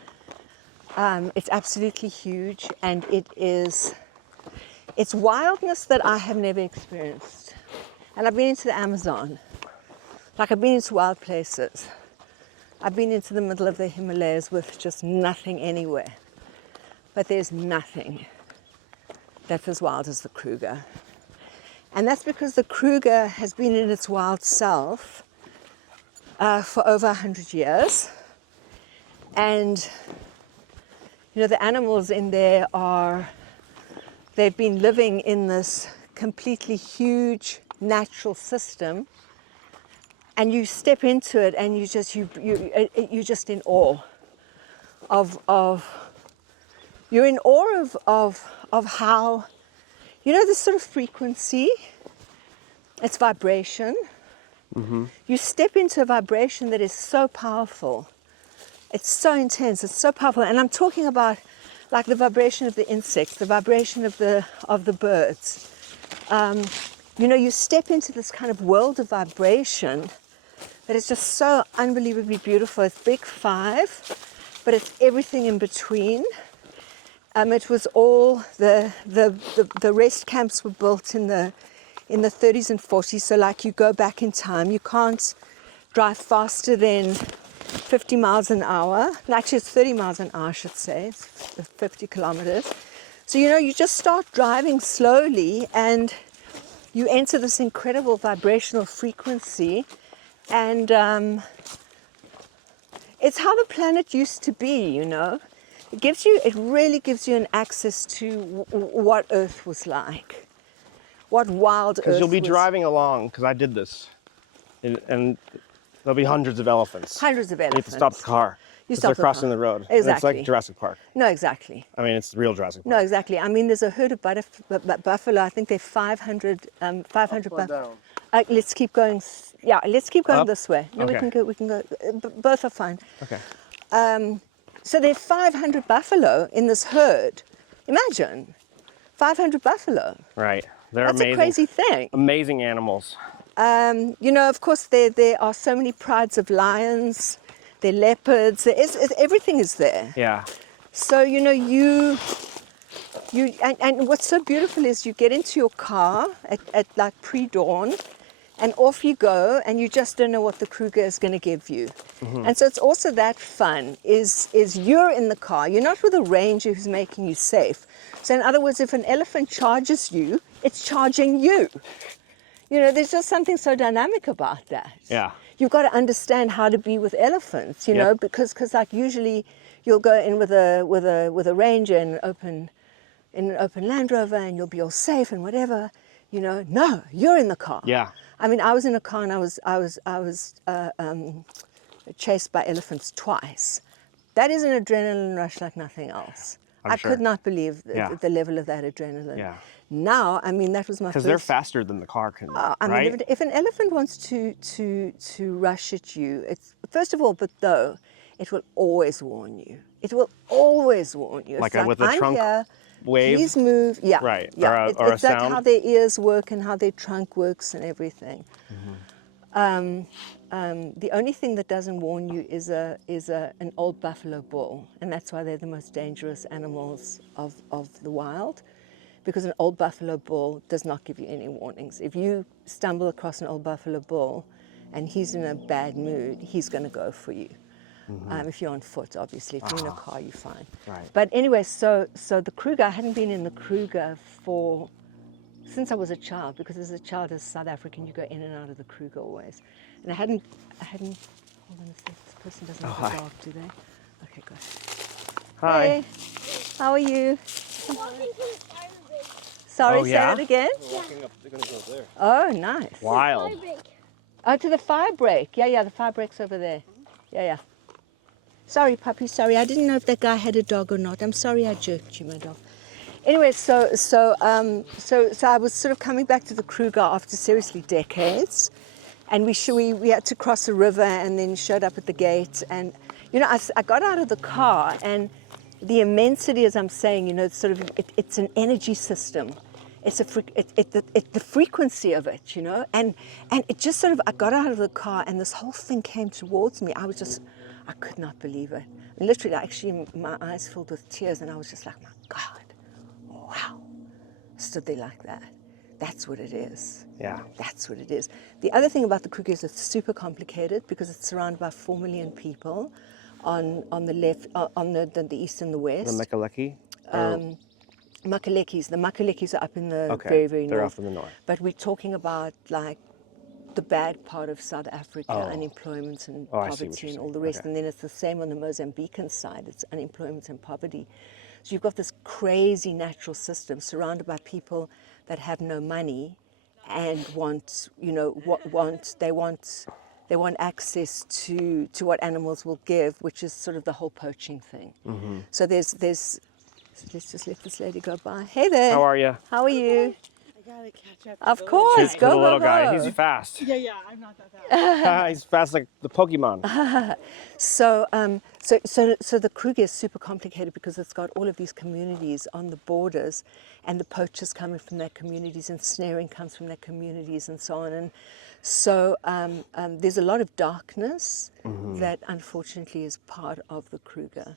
It's absolutely huge, and it's wildness that I have never experienced. And I've been into the Amazon. Like, I've been into wild places. I've been into the middle of the Himalayas with just nothing anywhere. But there's nothing that's as wild as the Kruger. And that's because the Kruger has been in its wild self for over 100 years. And, you know, the animals in there they've been living in this completely huge natural system. And you step into it and you're just in awe you're in awe of how, you know, this sort of frequency, it's vibration. Mm-hmm. You step into a vibration that is so powerful. It's so intense, it's so powerful. And I'm talking about like the vibration of the insects, the vibration of the birds. You know, you step into this kind of world of vibration that is just so unbelievably beautiful. It's big five, but it's everything in between. It was all the rest camps were built in the 30s and 40s. So like, you go back in time, you can't drive faster than 50 miles an hour. Actually, it's 30 miles an hour, I should say. It's 50 kilometers. So, you know, you just start driving slowly and you enter this incredible vibrational frequency. And it's how the planet used to be, you know. It really gives you an access to what Earth was like, what wild Earth was. Because you'll be driving along, because I did this, and there'll be hundreds of elephants. Hundreds of elephants. You have to stop the car. They're crossing the road. Exactly. And it's like Jurassic Park. No, exactly. I mean, it's the real Jurassic Park. No, exactly. I mean, there's a herd of buffalo. I think they're 500 buffalo. Let's keep going. Yeah, let's keep going this way. No, okay. we can go. Both are fine. Okay. So there are 500 buffalo in this herd. Imagine, 500 buffalo. Right. They're That's amazing. a crazy thing. Amazing animals. You know, of course, there are so many prides of lions. There are leopards. Everything is there. Yeah. So, you know, and what's so beautiful is you get into your car at like pre-dawn, and off you go, and you just don't know what the Kruger is going to give you. Mm-hmm. And so it's also that fun, is you're in the car. You're not with a ranger who's making you safe. So in other words, if an elephant charges you, it's charging you. You know, there's just something so dynamic about that. Yeah. You've got to understand how to be with elephants, you know, because like usually you'll go in with a ranger in an open Land Rover, and you'll be all safe and whatever. You know, no, you're in the car. Yeah. I mean, I was in a car and I was chased by elephants twice. That is an adrenaline rush like nothing else. I could not believe the level of that adrenaline. Yeah. Now, I mean, that was my first. Because they're faster than the car can, I right? mean, if an elephant wants to rush at you, it's first of all, it will always warn you. It will always warn you. Like it's with a I'm trunk here, wave? Please move. Yeah. Right. Yeah. Or it's a like sound? how their ears work and how their trunk works and everything. Mm-hmm. The only thing that doesn't warn you is an old buffalo bull, and that's why they're the most dangerous animals of the wild, because an old buffalo bull does not give you any warnings. If you stumble across an old buffalo bull and he's in a bad mood, he's going to go for you. Mm-hmm. If you're on foot, obviously. If you're in a car, you're fine. Right. But anyway, so the Kruger, I hadn't been in the Kruger since I was a child, because as a child, as South African, you go in and out of the Kruger always. And I hadn't, hold on a sec, this person doesn't have a dog, do they? Okay, good. Hi. Hey, how are you? Walking to the fire break. Sorry, Oh, say yeah? that again? They're gonna go there. Oh, nice. Wild. Fire break. Oh, to the fire break. Yeah, the fire break's over there. Yeah. Sorry, puppy, sorry. I didn't know if that guy had a dog or not. I'm sorry I jerked you, my dog. Anyway, so I was sort of coming back to the Kruger after seriously decades, and we had to cross a river and then showed up at the gate, and I got out of the car, and the immensity, as I'm saying, it's sort of it's an energy system. It's the frequency of it, and it just sort of, I got out of the car and this whole thing came towards me. I could not believe it. Literally, actually, my eyes filled with tears, and I was just like, my God, wow, stood there like that. That's what it is. Yeah. That's what it is. The other thing about the Kruger is it's super complicated because it's surrounded by 4 million people on the left, on the east and the west. The Mekaleki? Makalekis. The Makalekis are up in the Okay, very, very they're north. off in the north. But we're talking about like the bad part of South Africa, Oh. unemployment and Oh, I see what poverty you're and all saying. the rest. Okay. And then it's the same on the Mozambican side. It's unemployment and poverty. So you've got this crazy natural system surrounded by people that have no money and want access to what animals will give, which is sort of the whole poaching thing. Mm-hmm. So let's just let this lady go by. Hey there. How are you? How are you? I gotta catch up. Of course, To go, the go, little go. guy. He's fast. Yeah, I'm not that bad. He's fast like the Pokemon. So the Kruger is super complicated because it's got all of these communities on the borders, and the poachers coming from their communities, and snaring comes from their communities, and so on. And so there's a lot of darkness that unfortunately is part of the Kruger,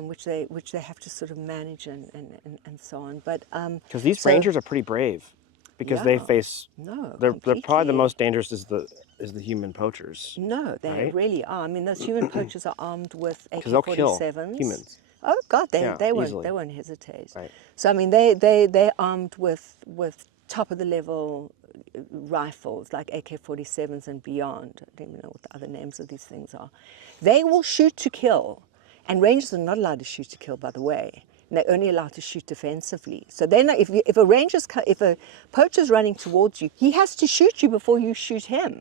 which they have to sort of manage and so on. But Because these rangers are pretty brave. Because they Yeah. face No, they're probably the completely. most dangerous is the human poachers. No, they Right? really are. I mean, those human poachers are armed with Because they'll kill AK-47s. humans. Oh God, Yeah, they easily. won't hesitate. Right. So I mean, they're armed with top of the level rifles like AK-47s and beyond. I don't even know what the other names of these things are. They will shoot to kill, and rangers are not allowed to shoot to kill, by the way. And they're only allowed to shoot defensively. So then, if a poacher's running towards you, he has to shoot you before you shoot him.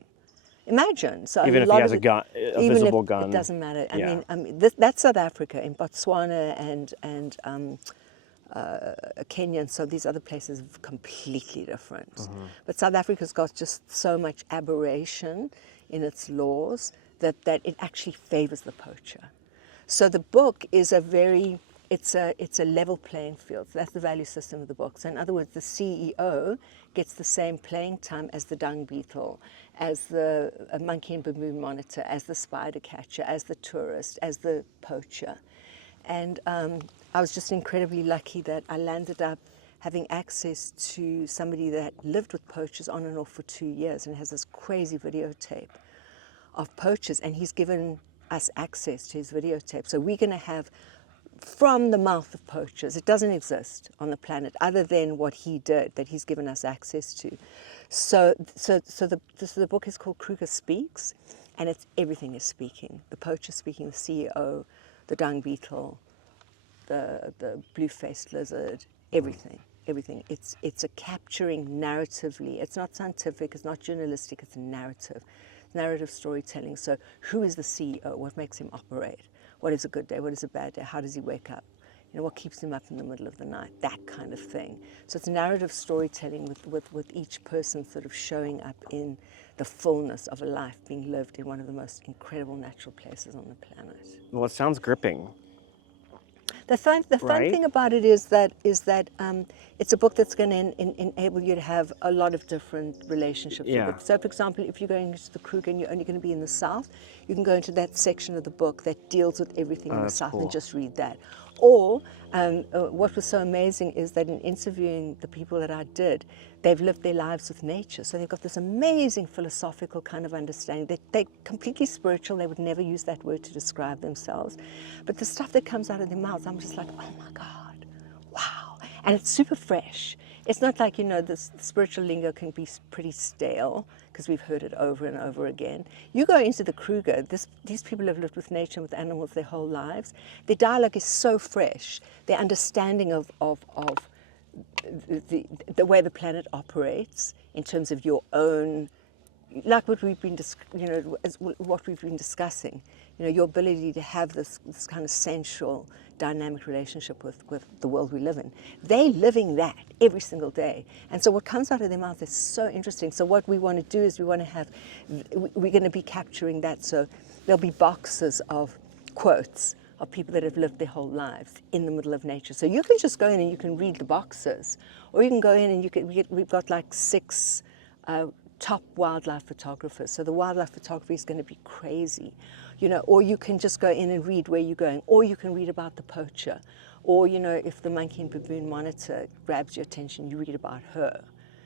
Imagine. So Even a if he lot has of a gun, a even visible if, gun. it doesn't matter. Yeah. I mean, that's South Africa. In Botswana and Kenya and so these other places are completely different. But South Africa's got just so much aberration in its laws that it actually favors the poacher. So the book is it's a level playing field. That's the value system of the book. So in other words, the CEO gets the same playing time as the dung beetle, as the monkey and baboon monitor, as the spider catcher, as the tourist, as the poacher. And I was just incredibly lucky that I landed up having access to somebody that lived with poachers on and off for 2 years and has this crazy videotape of poachers, and he's given us access to his videotape. So we're going to have from the mouth of poachers. It doesn't exist on the planet other than what he did, that he's given us access to. So the book is called Kruger Speaks, and it's everything is speaking. The poacher speaking, the CEO, the dung beetle, the blue-faced lizard, everything. It's a capturing narratively. It's not scientific, it's not journalistic, it's narrative storytelling. So who is the CEO? What makes him operate? What is a good day? What is a bad day? How does he wake up? What keeps him up in the middle of the night? That kind of thing. So it's narrative storytelling with each person sort of showing up in the fullness of a life being lived in one of the most incredible natural places on the planet. Well, it sounds gripping. The fun Right? thing about it is that it's a book that's going to enable you to have a lot of different relationships Yeah. with it. So, for example, if you're going into the Kruger and you're only going to be in the South, you can go into that section of the book that deals with everything in the that's South cool. and just read that. Or what was so amazing is that in interviewing the people that I did, they've lived their lives with nature. So they've got this amazing philosophical kind of understanding. They're completely spiritual. They would never use that word to describe themselves. But the stuff that comes out of their mouths, I'm just like, oh my God, wow. And it's super fresh. It's not like, the spiritual lingo can be pretty stale because we've heard it over and over again. You go into the Kruger, these people have lived with nature and with animals their whole lives. Their dialogue is so fresh. Their understanding of the way the planet operates in terms of your own like what we've been, what we've been discussing, your ability to have this kind of sensual, dynamic relationship with the world we live in. They're living that every single day. And so what comes out of their mouth is so interesting. So what we want to do is we're going to be capturing that. So there'll be boxes of quotes of people that have lived their whole lives in the middle of nature. So you can just go in and you can read the boxes, or you can go in and we've got like 6 top wildlife photographers. So the wildlife photography is going to be crazy, or you can just go in and read where you're going, or you can read about the poacher, or, if the monkey and baboon monitor grabs your attention, you read about her.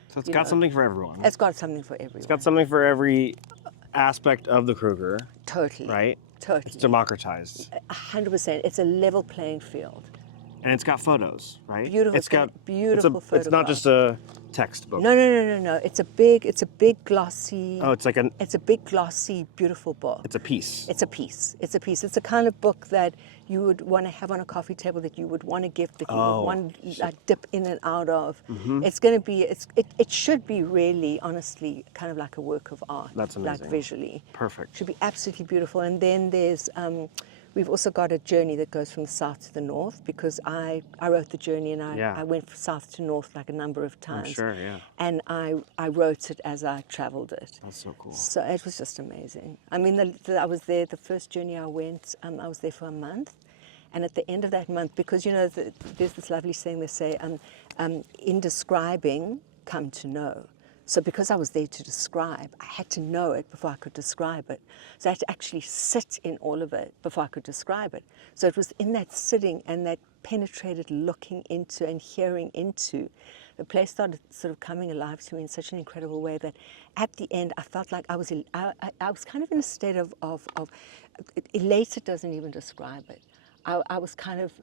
So it's got something for everyone. It's got something for everyone. It's got something for every aspect of the Kruger. Totally. Right? Totally. It's democratized. 100%. It's a level playing field. And it's got photos, right? Beautiful. It's got beautiful photos. It's not just a textbook. No. It's a big glossy. Oh, it's like It's a big glossy, beautiful book. It's a piece. It's a piece. It's a piece. It's a kind of book that you would want to have on a coffee table, that you would want to gift, that you would want to dip in and out of. Mm-hmm. It's going to be. It should be really, honestly, kind of like a work of art. That's amazing. Like visually. Perfect. Should be absolutely beautiful. And then there's. We've also got a journey that goes from the south to the north, because I wrote the journey, and I went from south to north like a number of times. I'm sure, yeah. And I wrote it as I traveled it. That's so cool. So it was just amazing. I mean, I was there, the first journey I went, I was there for a month. And at the end of that month, because, there's this lovely saying they say, in describing, come to know. So because I was there to describe, I had to know it before I could describe it. So I had to actually sit in all of it before I could describe it. So it was in that sitting and that penetrated looking into and hearing into, the place started sort of coming alive to me in such an incredible way that at the end I felt like I was kind of in a state of elated doesn't even describe it. I was kind of,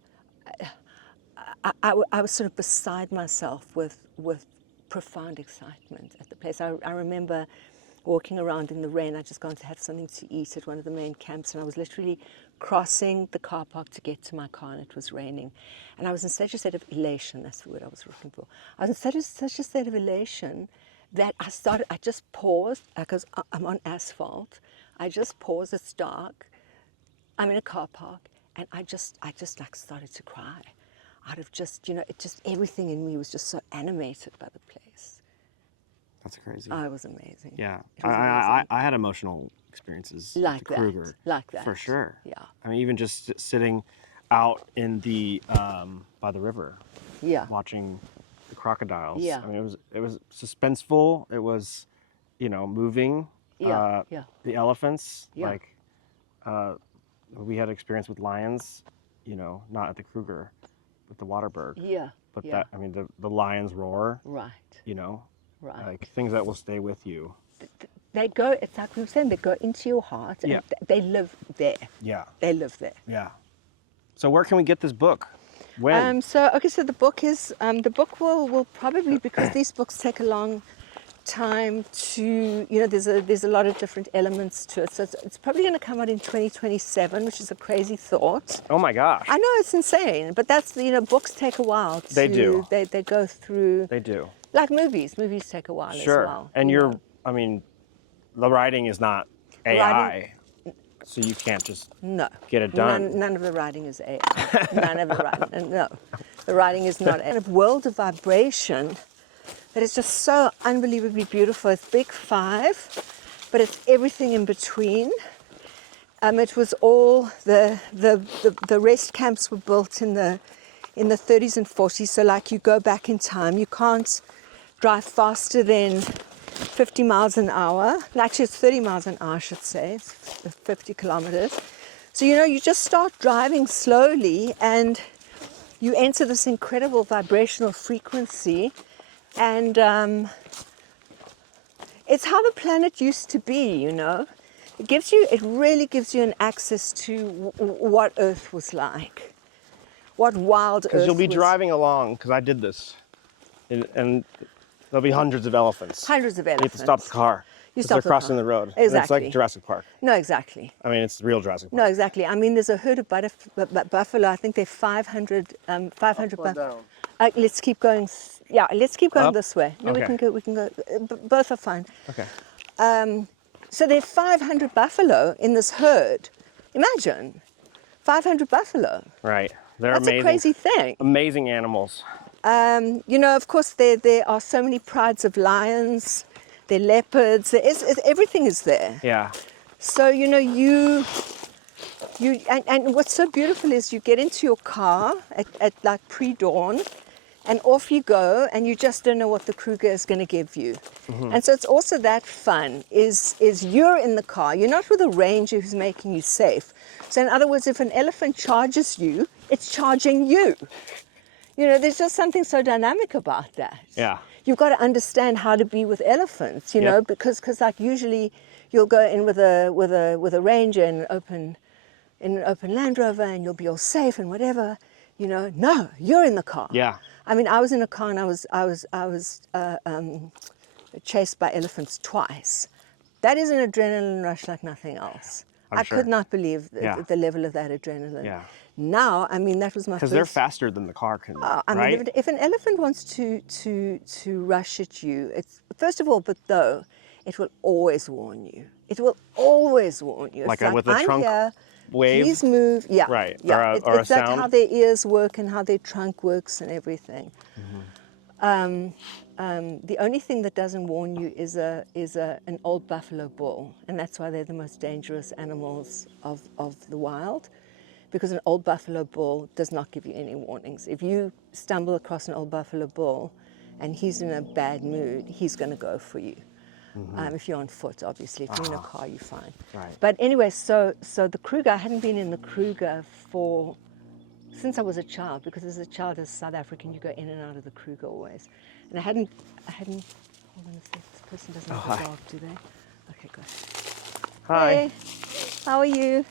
I was sort of beside myself with profound excitement at the place. I remember walking around in the rain. I'd just gone to have something to eat at one of the main camps, and I was literally crossing the car park to get to my car, and it was raining. And I was in such a state of elation, that's the word I was looking for. I was in such a state of elation that I just paused, because I'm on asphalt. I just paused, it's dark, I'm in a car park, and I just like started to cry. Out of just, everything in me was just so animated by the place. That's crazy. Oh, it was amazing. Yeah. It was amazing. I had emotional experiences like at the that, Kruger. like that. For sure. Yeah. I mean, even just sitting out in the, by the river. Yeah. Watching the crocodiles. Yeah. I mean, it was suspenseful. It was, moving. Yeah. The elephants. Yeah. Like, we had experience with lions, not at the Kruger, with the Waterberg. Yeah. But yeah. the lions roar. Right. Right. Like things that will stay with you. They go, it's like we were saying, they go into your heart, and they live there. Yeah. They live there. Yeah. So where can we get this book? When? So the book is, the book will probably, because these books take a long time to, there's a lot of different elements to it. So it's probably going to come out in 2027, which is a crazy thought. Oh my gosh. I know, it's insane, but that's, books take a while to, They do. They go through. They do. Like movies take a while as well. And the writing is not AI, so you can't just get it done. None of the writing is AI. None of the writing, no. The writing is not. And a world of vibration that is just so unbelievably beautiful. It's big 5, but it's everything in between. It was all the rest camps were built in the 30s and 40s. So like you go back in time, you can't drive faster than 50 miles an hour. Actually, it's 30 miles an hour, I should say. It's 50 kilometers. So, you just start driving slowly and you enter this incredible vibrational frequency. And it's how the planet used to be, It really gives you an access to what Earth was like. What wild Earth was. Because you'll be driving along, because I did this, and there'll be hundreds of elephants. Hundreds of elephants. You have to stop the car. They're crossing the road. Exactly. It's like Jurassic Park. No, exactly. I mean, it's real Jurassic Park. No, exactly. I mean, there's a herd of buffalo. I think they're 500 buffalo. Let's keep going. Yeah, let's keep going Up? this way. No, Okay. we can go. Both are fine. Okay. So there are 500 buffalo in this herd. Imagine, 500 buffalo. Right. They're That's amazing. a crazy thing. Amazing animals. You know, of course, there are so many prides of lions, there are leopards, everything is there. Yeah. So, you know, and what's so beautiful is you get into your car at like pre-dawn, and off you go, and you just don't know what the Kruger is going to give you. And so it's also that fun, is you're in the car, you're not with a ranger who's making you safe. So in other words, if an elephant charges you, it's charging you. You know, there's just something so dynamic about that. Yeah. You've got to understand how to be with elephants, you Yep. know, because like usually you'll go in with a ranger in an open Land Rover, and you'll be all safe and whatever. You know, no, you're in the car. Yeah. I mean, I was in a car and I was chased by elephants twice. That is an adrenaline rush like nothing else. I'm I sure. could not believe Yeah. the level of that adrenaline. Yeah. Now, I mean, that was my Because first. they're faster than the car can, I right? mean, if an elephant wants to rush at you, it's first of all, but though, it will always warn you. It will always warn you. Like It's with a I'm trunk here, wave? please move. Yeah, Right, Yeah, or a it's like sound? how their ears work and how their trunk works and everything. The only thing that doesn't warn you is an old buffalo bull, and that's why they're the most dangerous animals of the wild, because an old buffalo bull does not give you any warnings. If you stumble across an old buffalo bull and he's in a bad mood, he's going to go for you. If you're on foot, obviously. If you're in a car, you're fine. Right. But anyway, so the Kruger, I hadn't been in the Kruger since I was a child, because as a child, as a South African, you go in and out of the Kruger always. And I hadn't, hold on a sec, this person doesn't have a dog, do they? Okay, good. Hi. Hey, how are you?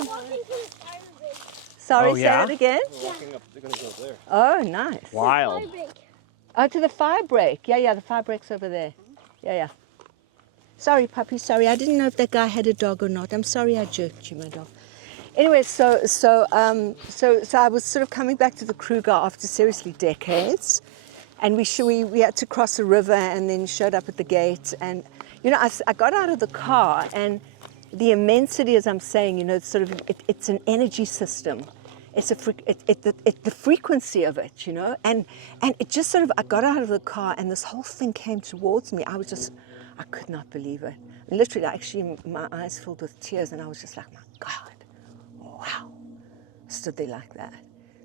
Walking to the fire break. Sorry, Oh, say yeah? that again? Walking up, they're gonna go up there. Oh, nice. Wild. Fire break. Oh, to the fire break. Yeah, the fire break's over there. Yeah. Sorry, puppy, sorry. I didn't know if that guy had a dog or not. I'm sorry I jerked you, my dog. Anyway, so I was sort of coming back to the Kruger after seriously decades, and we had to cross a river and then showed up at the gate, and you know I got out of the car, and the immensity, as I'm saying, you know, it's an energy system. It's the frequency of it, you know, and it just sort of, I got out of the car and this whole thing came towards me. I could not believe it. And literally, actually, my eyes filled with tears, and I was just like, my God, wow. Stood there like that.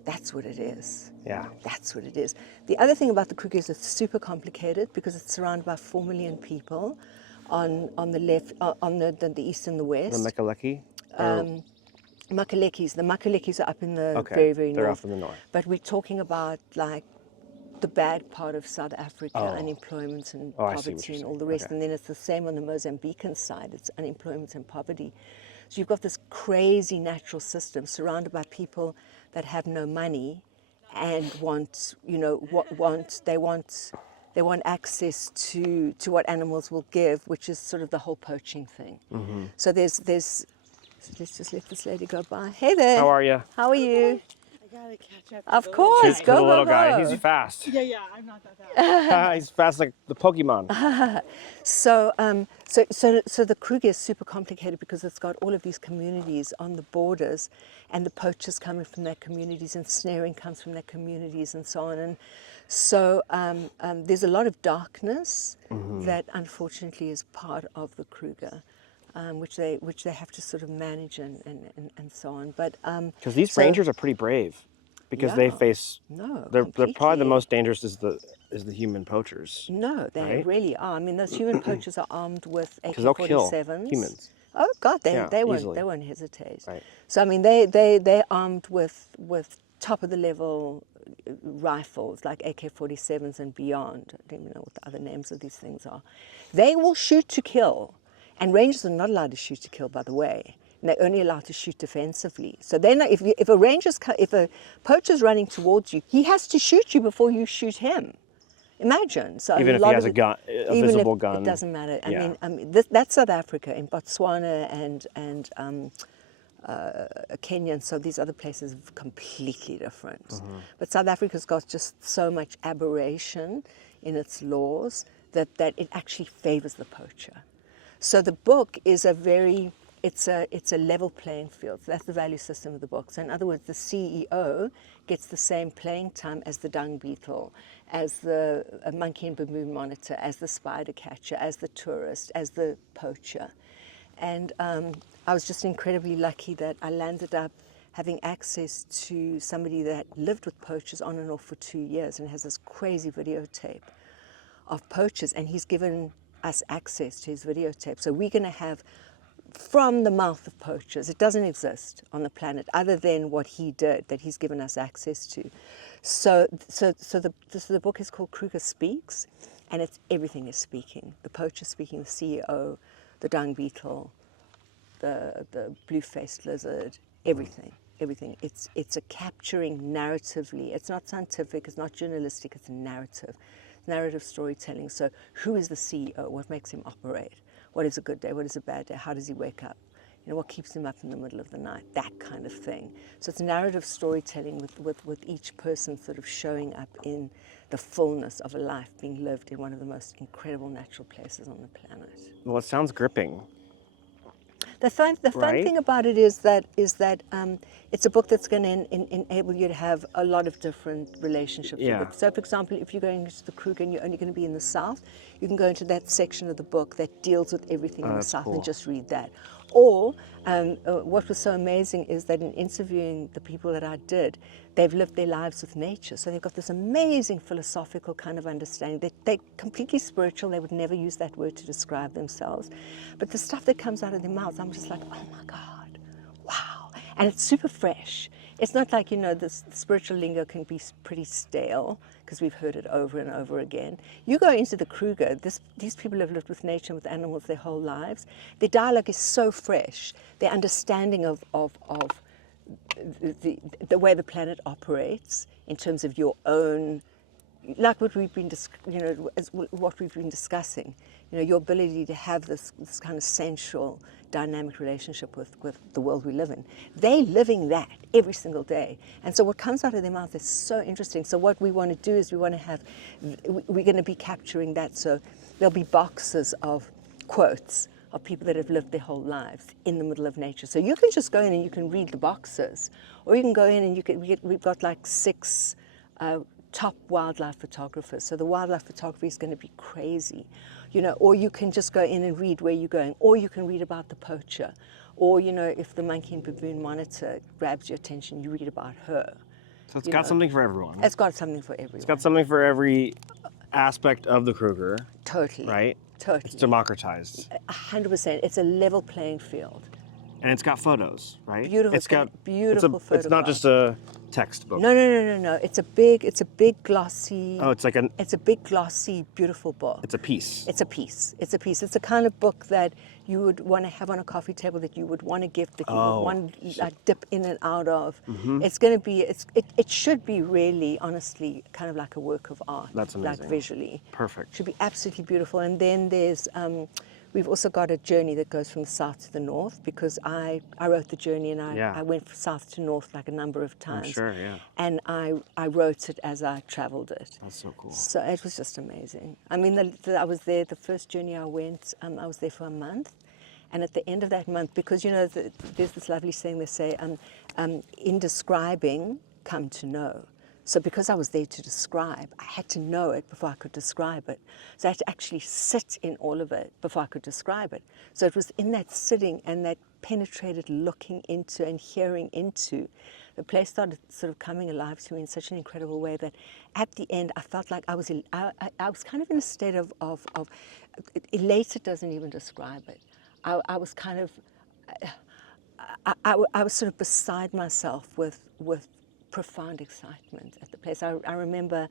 That's what it is. Yeah. That's what it is. The other thing about the Kruger is it's super complicated because it's surrounded by 4 million people on the left, on the east and the west. The Mekaleki? Makalekis. The Makalekis are up in the Okay, very, very they're north. up in the north. But we're talking about like the bad part of South Africa, Oh. unemployment and Oh, I see what poverty you're and all saying. the rest. Okay. And then it's the same on the Mozambican side. It's unemployment and poverty. So you've got this crazy natural system surrounded by people that have no money and want, you know, they want access to what animals will give, which is sort of the whole poaching thing. Mm-hmm. So there's let's just let this lady go by. Hey there. How are you? How are you? I gotta catch up. Of course, To go, the go, little go. guy. He's fast. Yeah, I'm not that fast. He's fast like the Pokemon. So the Kruger is super complicated because it's got all of these communities on the borders, and the poachers coming from their communities, and snaring comes from their communities, and so on. And so there's a lot of darkness that unfortunately is part of the Kruger, which they have to sort of manage and so on. But Because these so- rangers are pretty brave. Because they Yeah. face, No, they're probably the completely. most dangerous is the human poachers. No, they Right? really are. I mean, those human poachers are armed with Because they'll kill AK-47s. humans. Oh God, Yeah, they easily. won't hesitate. Right. So I mean, they're armed with top of the level rifles like AK-47s and beyond. I don't even know what the other names of these things are. They will shoot to kill, and rangers are not allowed to shoot to kill, by the way. And they're only allowed to shoot defensively. So then, if a poacher's running towards you, he has to shoot you before you shoot him. Imagine. So Even a if lot he has of a gun, a even visible if, gun. it doesn't matter. Yeah. I mean, that's South Africa. In Botswana and Kenya, and so these other places are completely different. But South Africa's got just so much aberration in its laws that it actually favors the poacher. So the book is it's a level playing field. That's the value system of the book. So in other words, the CEO gets the same playing time as the dung beetle, as the monkey and baboon monitor, as the spider catcher, as the tourist, as the poacher. And I was just incredibly lucky that I landed up having access to somebody that lived with poachers on and off for 2 years and has this crazy videotape of poachers, and he's given us access to his videotape. So we're going to have from the mouth of poachers. It doesn't exist on the planet other than what he did that he's given us access to. So the book is called Kruger Speaks, and everything is speaking. The poacher speaking, the CEO, the dung beetle, the blue-faced lizard, everything. It's a capturing narratively. It's not scientific, it's not journalistic, it's a narrative storytelling. So who is the CEO? What makes him operate? What is a good day? What is a bad day? How does he wake up? What keeps him up in the middle of the night? That kind of thing. So it's narrative storytelling with each person sort of showing up in the fullness of a life being lived in one of the most incredible natural places on the planet. Well, it sounds gripping. The fun Right? thing about it is that it's a book that's going to enable you to have a lot of different relationships Yeah. with it. So, for example, if you're going to the Kruger and you're only going to be in the South, you can go into that section of the book that deals with everything in the that's South cool. and just read that. Or what was so amazing is that in interviewing the people that I did, they've lived their lives with nature. So they've got this amazing philosophical kind of understanding. They're completely spiritual. They would never use that word to describe themselves. But the stuff that comes out of their mouths, I'm just like, oh my God, wow. And it's super fresh. It's not like, the spiritual lingo can be pretty stale because we've heard it over and over again. You go into the Kruger, these people have lived with nature and with animals their whole lives. Their dialogue is so fresh. Their understanding of the way the planet operates in terms of your own, like what we've been, what we've been discussing, your ability to have this kind of sensual, dynamic relationship with the world we live in. They're living that every single day. And so what comes out of their mouth is so interesting. So what we want to do is we're going to be capturing that. So there'll be boxes of quotes of people that have lived their whole lives in the middle of nature. So you can just go in and you can read the boxes, or you can go in and we've got like 6 top wildlife photographers. So the wildlife photography is going to be crazy, or you can just go in and read where you're going, or you can read about the poacher, or, if the monkey and baboon monitor grabs your attention, you read about her. So it's got something for everyone. It's got something for everyone. It's got something for every aspect of the Kruger. Totally. Right? Totally. It's democratized. 100%. It's a level playing field. And it's got photos, right? Beautiful, Beautiful photographs. It's not just a textbook. No. It's a big glossy. Oh, it's like It's a big glossy, beautiful book. It's a piece. It's a piece. It's a kind of book that you would want to have on a coffee table, that you would want to gift, that you would want to dip in and out of. Mm-hmm. It's going to be. It should be really, honestly, kind of like a work of art. That's amazing. Like visually. Perfect. It should be absolutely beautiful. And then there's. We've also got a journey that goes from the south to the north, because I wrote the journey and I went from south to north like a number of times. I'm sure, yeah. And I wrote it as I traveled it. That's so cool. So it was just amazing. I mean, I was there, the first journey I went, I was there for a month. And at the end of that month, because, there's this lovely saying they say, in describing, come to know. So because I was there to describe, I had to know it before I could describe it. So I had to actually sit in all of it before I could describe it. So it was in that sitting and that penetrated looking into and hearing into, the place started sort of coming alive to me in such an incredible way that at the end I felt like I was kind of in a state of elated doesn't even describe it. I was kind of, I was sort of beside myself with profound excitement at the place. I remember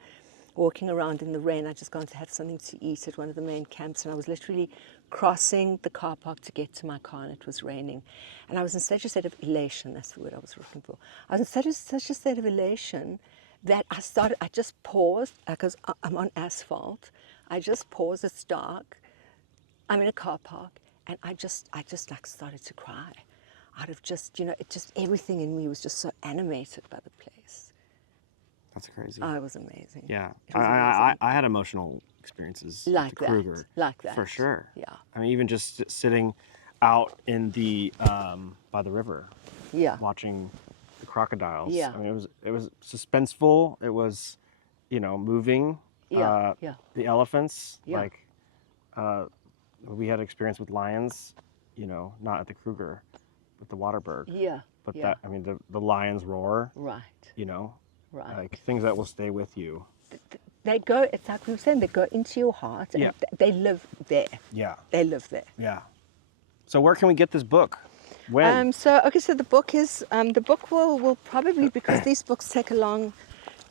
walking around in the rain. I'd just gone to have something to eat at one of the main camps, and I was literally crossing the car park to get to my car, and it was raining. And I was in such a state of elation, that's the word I was looking for. I was in such a state of elation that I just paused, because I'm on asphalt. I just paused, it's dark, I'm in a car park, and I just like started to cry. Out of just, everything in me was just so animated by the place. That's crazy. Oh, it was amazing. Yeah. It was amazing. I had emotional experiences Like to that, Kruger. like that. For sure. Yeah. I mean, even just sitting out in the by the river, Yeah. watching the crocodiles. Yeah. I mean, it was suspenseful. It was, moving. Yeah. Yeah. The elephants, Yeah. like, we had experience with lions, not at the Kruger, but the Waterberg. Yeah. But yeah. the lions roar, Right. Right. like things that will stay with you. They go, it's like we were saying, they go into your heart and Yeah. they live there. Yeah. They live there. Yeah. So where can we get this book? When? So the book is, the book will probably, because these books take a long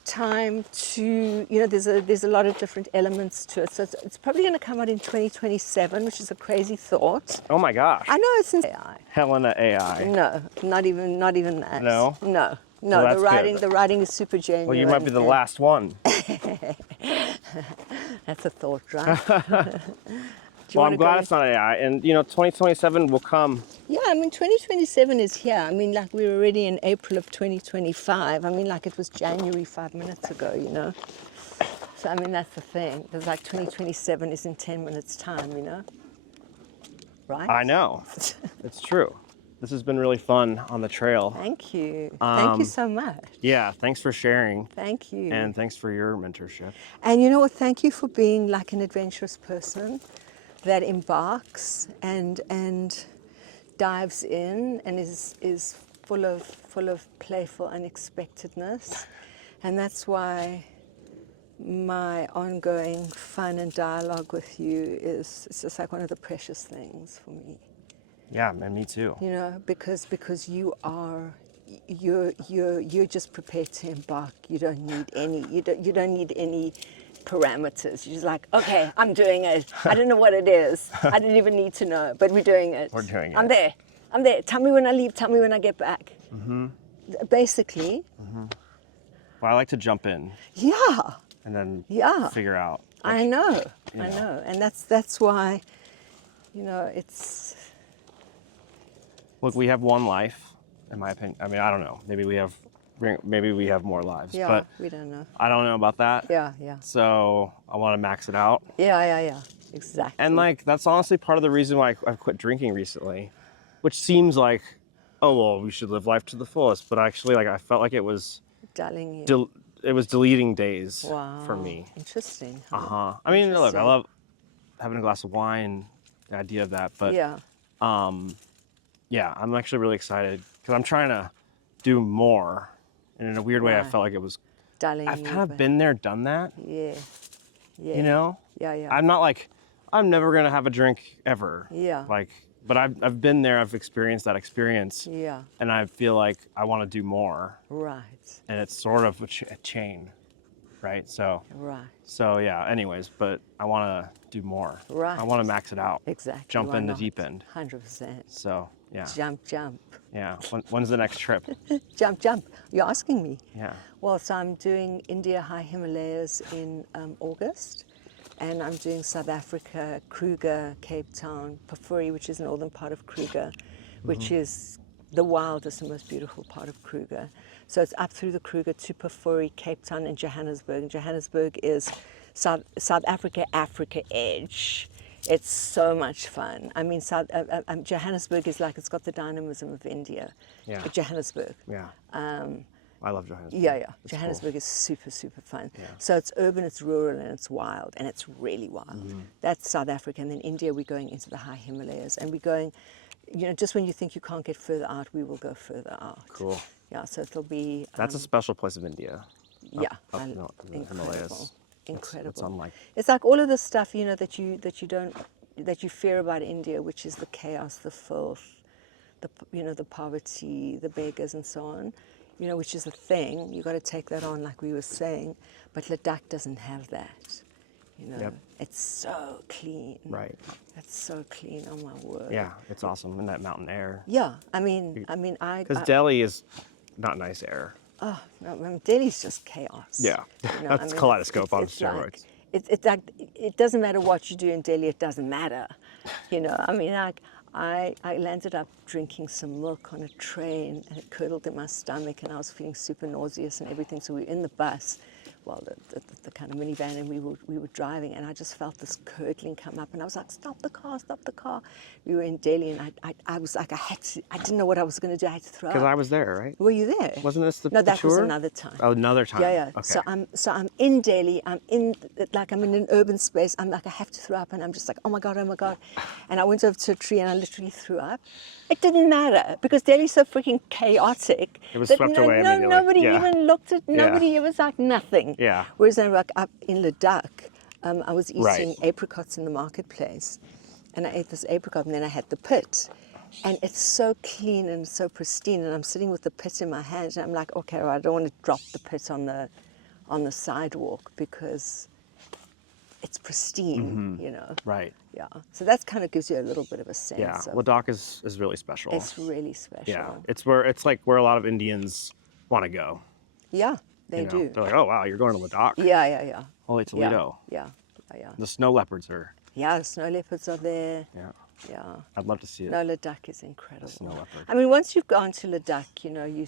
time to, there's a lot of different elements to it. So it's probably going to come out in 2027, which is a crazy thought. Oh my gosh. I know it's in AI. Helena AI. No, not even that. No? No. Well, that's the writing is super genuine. Well, you might be the last one. That's a thought, right? Well, I'm glad it's not AI. And, 2027 will come. Yeah, I mean, 2027 is here. I mean, like, we're already in April of 2025. I mean, like, it was January 5 minutes ago, So, I mean, that's the thing. There's like 2027 is in 10 minutes' time, Right? I know. It's true. This has been really fun on the trail. Thank you. Thank you so much. Yeah, thanks for sharing. Thank you. And thanks for your mentorship. And you know what? Thank you for being like an adventurous person that embarks and dives in and is full of playful unexpectedness. And that's why my ongoing fun and dialogue with you is just like one of the precious things for me. Yeah, and me too. Because you're just prepared to embark. You don't need any parameters. You're just like, okay, I'm doing it. I don't know what it is. I don't even need to know, but we're doing it. We're doing it. I'm there. Tell me when I leave. Tell me when I get back. Mm-hmm. Basically. Mm-hmm. Well, I like to jump in. Yeah. And then figure out. I know. And that's why, it's. Look, we have one life, in my opinion. I mean, I don't know. Maybe we have more lives. Yeah, but we don't know. I don't know about that. Yeah. So I want to max it out. Yeah. Exactly. And that's honestly part of the reason why I've quit drinking recently, which seems like, oh well, we should live life to the fullest. But actually, I felt like it was dulling you. It was deleting days Wow. for me. Interesting. I mean, look, I love having a glass of wine, the idea of that, but yeah, I'm actually really excited because I'm trying to do more. And in a weird way, I felt like it was dulling. I've kind of been there, done that. Yeah. Yeah. I'm not like I'm never gonna have a drink ever. Yeah. But I've been there. I've experienced that experience. Yeah. And I feel like I want to do more. Right. And it's sort of a chain, right? So. Right. So yeah. Anyways, but I want to do more. Right. I want to max it out. Exactly. Jump in the deep end. 100%. So yeah. Jump. Yeah. When's the next trip? Jump. You're asking me. Yeah. Well, so I'm doing India High Himalayas in August. And I'm doing South Africa, Kruger, Cape Town, Pafuri, which is the northern part of Kruger, which is the wildest and most beautiful part of Kruger. So it's up through the Kruger to Pafuri, Cape Town, and Johannesburg. And Johannesburg is South Africa edge. It's so much fun. I mean, Johannesburg is like, it's got the dynamism of India. Yeah. Johannesburg. Yeah. I love Johannesburg. Yeah. It's Johannesburg is super fun. Yeah. So it's urban, it's rural, and it's wild, and it's really wild. That's South Africa. And then India, we're going into the high Himalayas. And we're going, just when you think you can't get further out, we will go further out. Cool. Yeah, so it'll be... That's a special place of India. Yeah. Up in the Himalayas. Incredible. It's unlike... It's like all of the stuff, that you fear about India, which is the chaos, the filth, the poverty, the beggars and so on. Which is a thing. You got to take that on, like we were saying. But Ladakh doesn't have that. Yep. It's so clean. Right. It's so clean. Oh my word. Yeah, it's awesome in that mountain air. Yeah, I mean, Because Delhi is not nice air. Oh no, I mean, Delhi's just chaos. Yeah, that's kaleidoscope on steroids. It's like it doesn't matter what you do in Delhi. It doesn't matter. I mean, I landed up drinking some milk on a train and it curdled in my stomach and I was feeling super nauseous and everything. So we were in the bus the kind of minivan, and we were driving, and I just felt this curdling come up, and I was like, stop the car. We were in Delhi, and I was like, I didn't know what I was going to do. I had to throw up. Because I was there, right? Were you there? Wasn't this the No, that was tour? another time. Oh, another time. Yeah. Okay. So I'm in Delhi. I'm in an urban space. I'm like, I have to throw up, and I'm just like, oh my god. And I went over to a tree, and I literally threw up. It didn't matter because Delhi's so freaking chaotic. It was swept away immediately. Nobody Yeah. even looked at. Nobody. It was like nothing. Yeah. Whereas then, like up in Ladakh, I was eating Right. apricots in the marketplace, and I ate this apricot, and then I had the pit. And it's so clean and so pristine, and I'm sitting with the pit in my hand, and I'm like, okay, well, I don't want to drop the pit on the sidewalk because it's pristine, you know. Right. Yeah. So that kind of gives you a little bit of a sense. Yeah. Of, Ladakh is really special. it's really special. Yeah. It's like where a lot of Indians want to go. Yeah, they you know? do. They're like, oh wow, you're going to Ladakh. Yeah. Holy Toledo. Yeah. The snow leopards are. Yeah, the snow leopards are there. Yeah. Yeah. I'd love to see it. No, Ladakh is incredible. Snow leopard. I mean, once you've gone to Ladakh, you know, you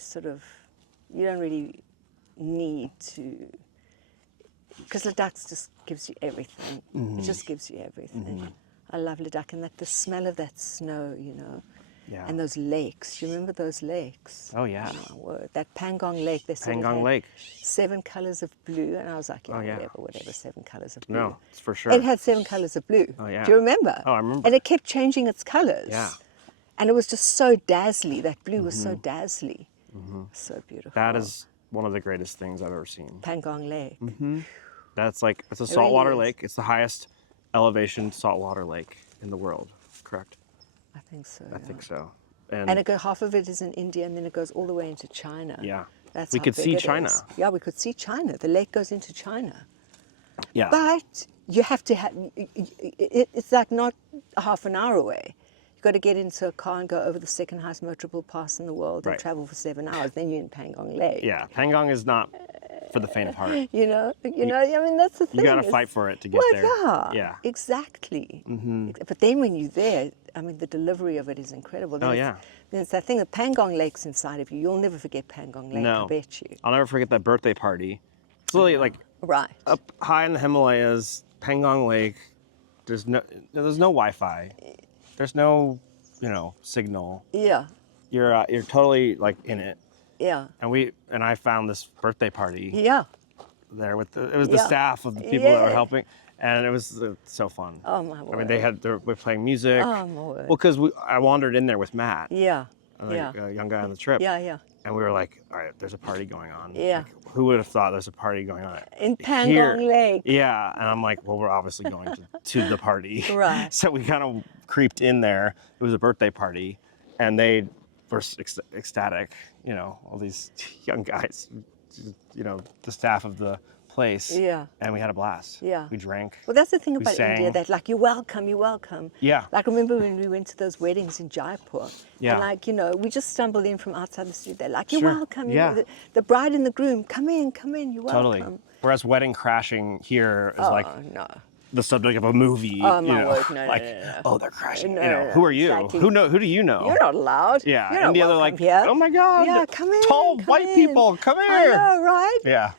don't really need to, because Ladakh just gives you everything. Mm-hmm. It just gives you everything. I love Ladakh, and the smell of that snow, you know, Yeah. and those lakes. You remember those lakes? Oh yeah. Oh, my word. That Pangong Lake. They said it Pangong had Lake. 7 colors of blue, and I was like, yeah, Oh, yeah. whatever, 7 colors of blue. No, it's for sure. It had 7 colors of blue. Oh, yeah. Do you remember? Oh, I remember. And it kept changing its colors. Yeah. And it was just so dazzly. That blue was so dazzly. So beautiful. That is one of the greatest things I've ever seen. Pangong Lake. That's like, it's a really saltwater is. lake. It's the highest elevation saltwater lake in the world, correct? I think so. I think so. And half of it is in India, and then it goes all the way into China. Yeah. That's We how could big see it China. is. Yeah, we could see China. The lake goes into China. Yeah. But you have to have, it's like not a half an hour away. You've got to get into a car and go over the second highest motorable pass in the world and Right. travel for 7 hours. Then you're in Pangong Lake. Yeah. Pangong is not for the faint of heart. You know, I mean, that's the thing. You got to is- fight for it to get Well, there. yeah. Yeah. Exactly. But then when you're there, I mean, the delivery of it is incredible. Then Oh, it's- yeah. Then it's that thing that Pangong Lake's inside of you. You'll never forget Pangong Lake, No. I bet you. I'll never forget that birthday party. It's literally like Right. up high in the Himalayas, Pangong Lake. There's no Wi-Fi. There's no, signal. Yeah. You're totally like in it. Yeah. And I found this birthday party Yeah. there with it was the Yeah. staff of the people that were Yeah. helping, and it was so fun. Oh, my word. I mean, they were playing music. Oh, my word. Well, because I wandered in there with Matt, Yeah. like, Yeah. a young guy on the trip, Yeah. and we were like, all right, there's a party going on. Yeah. Like, who would have thought there's a party going on In Pangong here? Lake. Yeah, and I'm like, well, we're obviously going to the party. Right. So we kind of creeped in there. It was a birthday party, and they were ecstatic. All these young guys, the staff of the place. Yeah. And we had a blast. Yeah. We drank. Well, that's the thing We about India, sang. that like, you're welcome. Yeah. Like, remember when we went to those weddings in Jaipur? Yeah. And we just stumbled in from outside the street. They're like, you're Sure. welcome. Yeah. The bride and the groom, come in, you're Totally. welcome. Whereas wedding crashing here is like Oh, no. the subject of a movie. Oh, my word, no, like, no. oh, they're crashing. No, Who are you? exactly. Who do you know? You're not allowed. Yeah. You're not India, they're welcome like, here. oh my God. Yeah, come in. Tall come white in. people, come I here. know, right? Yeah.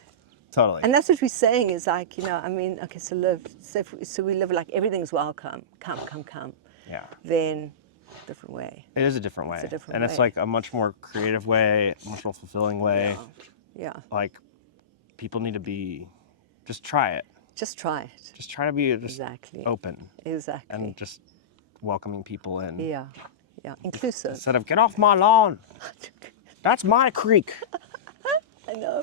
Totally. And that's what we're saying is like, I mean, okay, so we live like everything's welcome. Come. Yeah. Then, different way. It is a different way. It's a different and it's way. like a much more creative way, a much more fulfilling way. Yeah. Like, people need to just try it. Just try it. Just try to be Exactly. open Exactly. and just welcoming people in. Yeah. Inclusive. Instead of, get off my lawn. That's my creek. I know.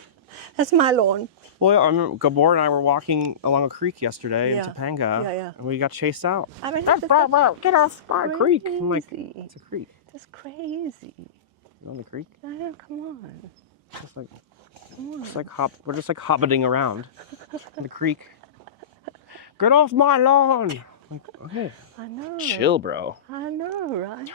That's my lawn. Well, I remember Gabor and I were walking along a creek yesterday Yeah. in Topanga, Yeah. and we got chased out. I mean, Get off my creek. I'm like, crazy. it's a creek. That's crazy. You on the creek? No, come on. It's like, we're just like hobbiting around in the creek. Get off my lawn. Like, okay. I know. Chill, bro. I know, right?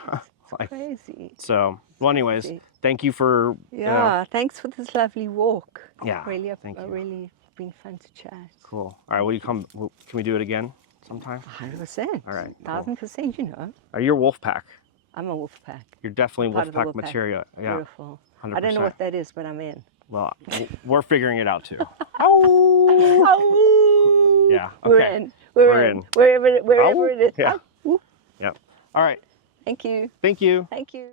Like, Crazy. so, well, anyways, Crazy. thank you for, Yeah, thanks for this lovely walk. Yeah, Really, thank you. really been fun to chat. cool. All right, will you come? Can we do it again sometime? 100%. All right, cool. 1000%, Are you a wolf pack? I'm a wolf pack. You're definitely Part wolf of the pack wolf pack. material. Yeah. Beautiful. I don't know what that is, but I'm in. Well, we're figuring it out too. Oh, Yeah. we're Okay. in. We're in. Wherever it is. Yeah. Oh, Yep. All right. thank you. Thank you. Thank you.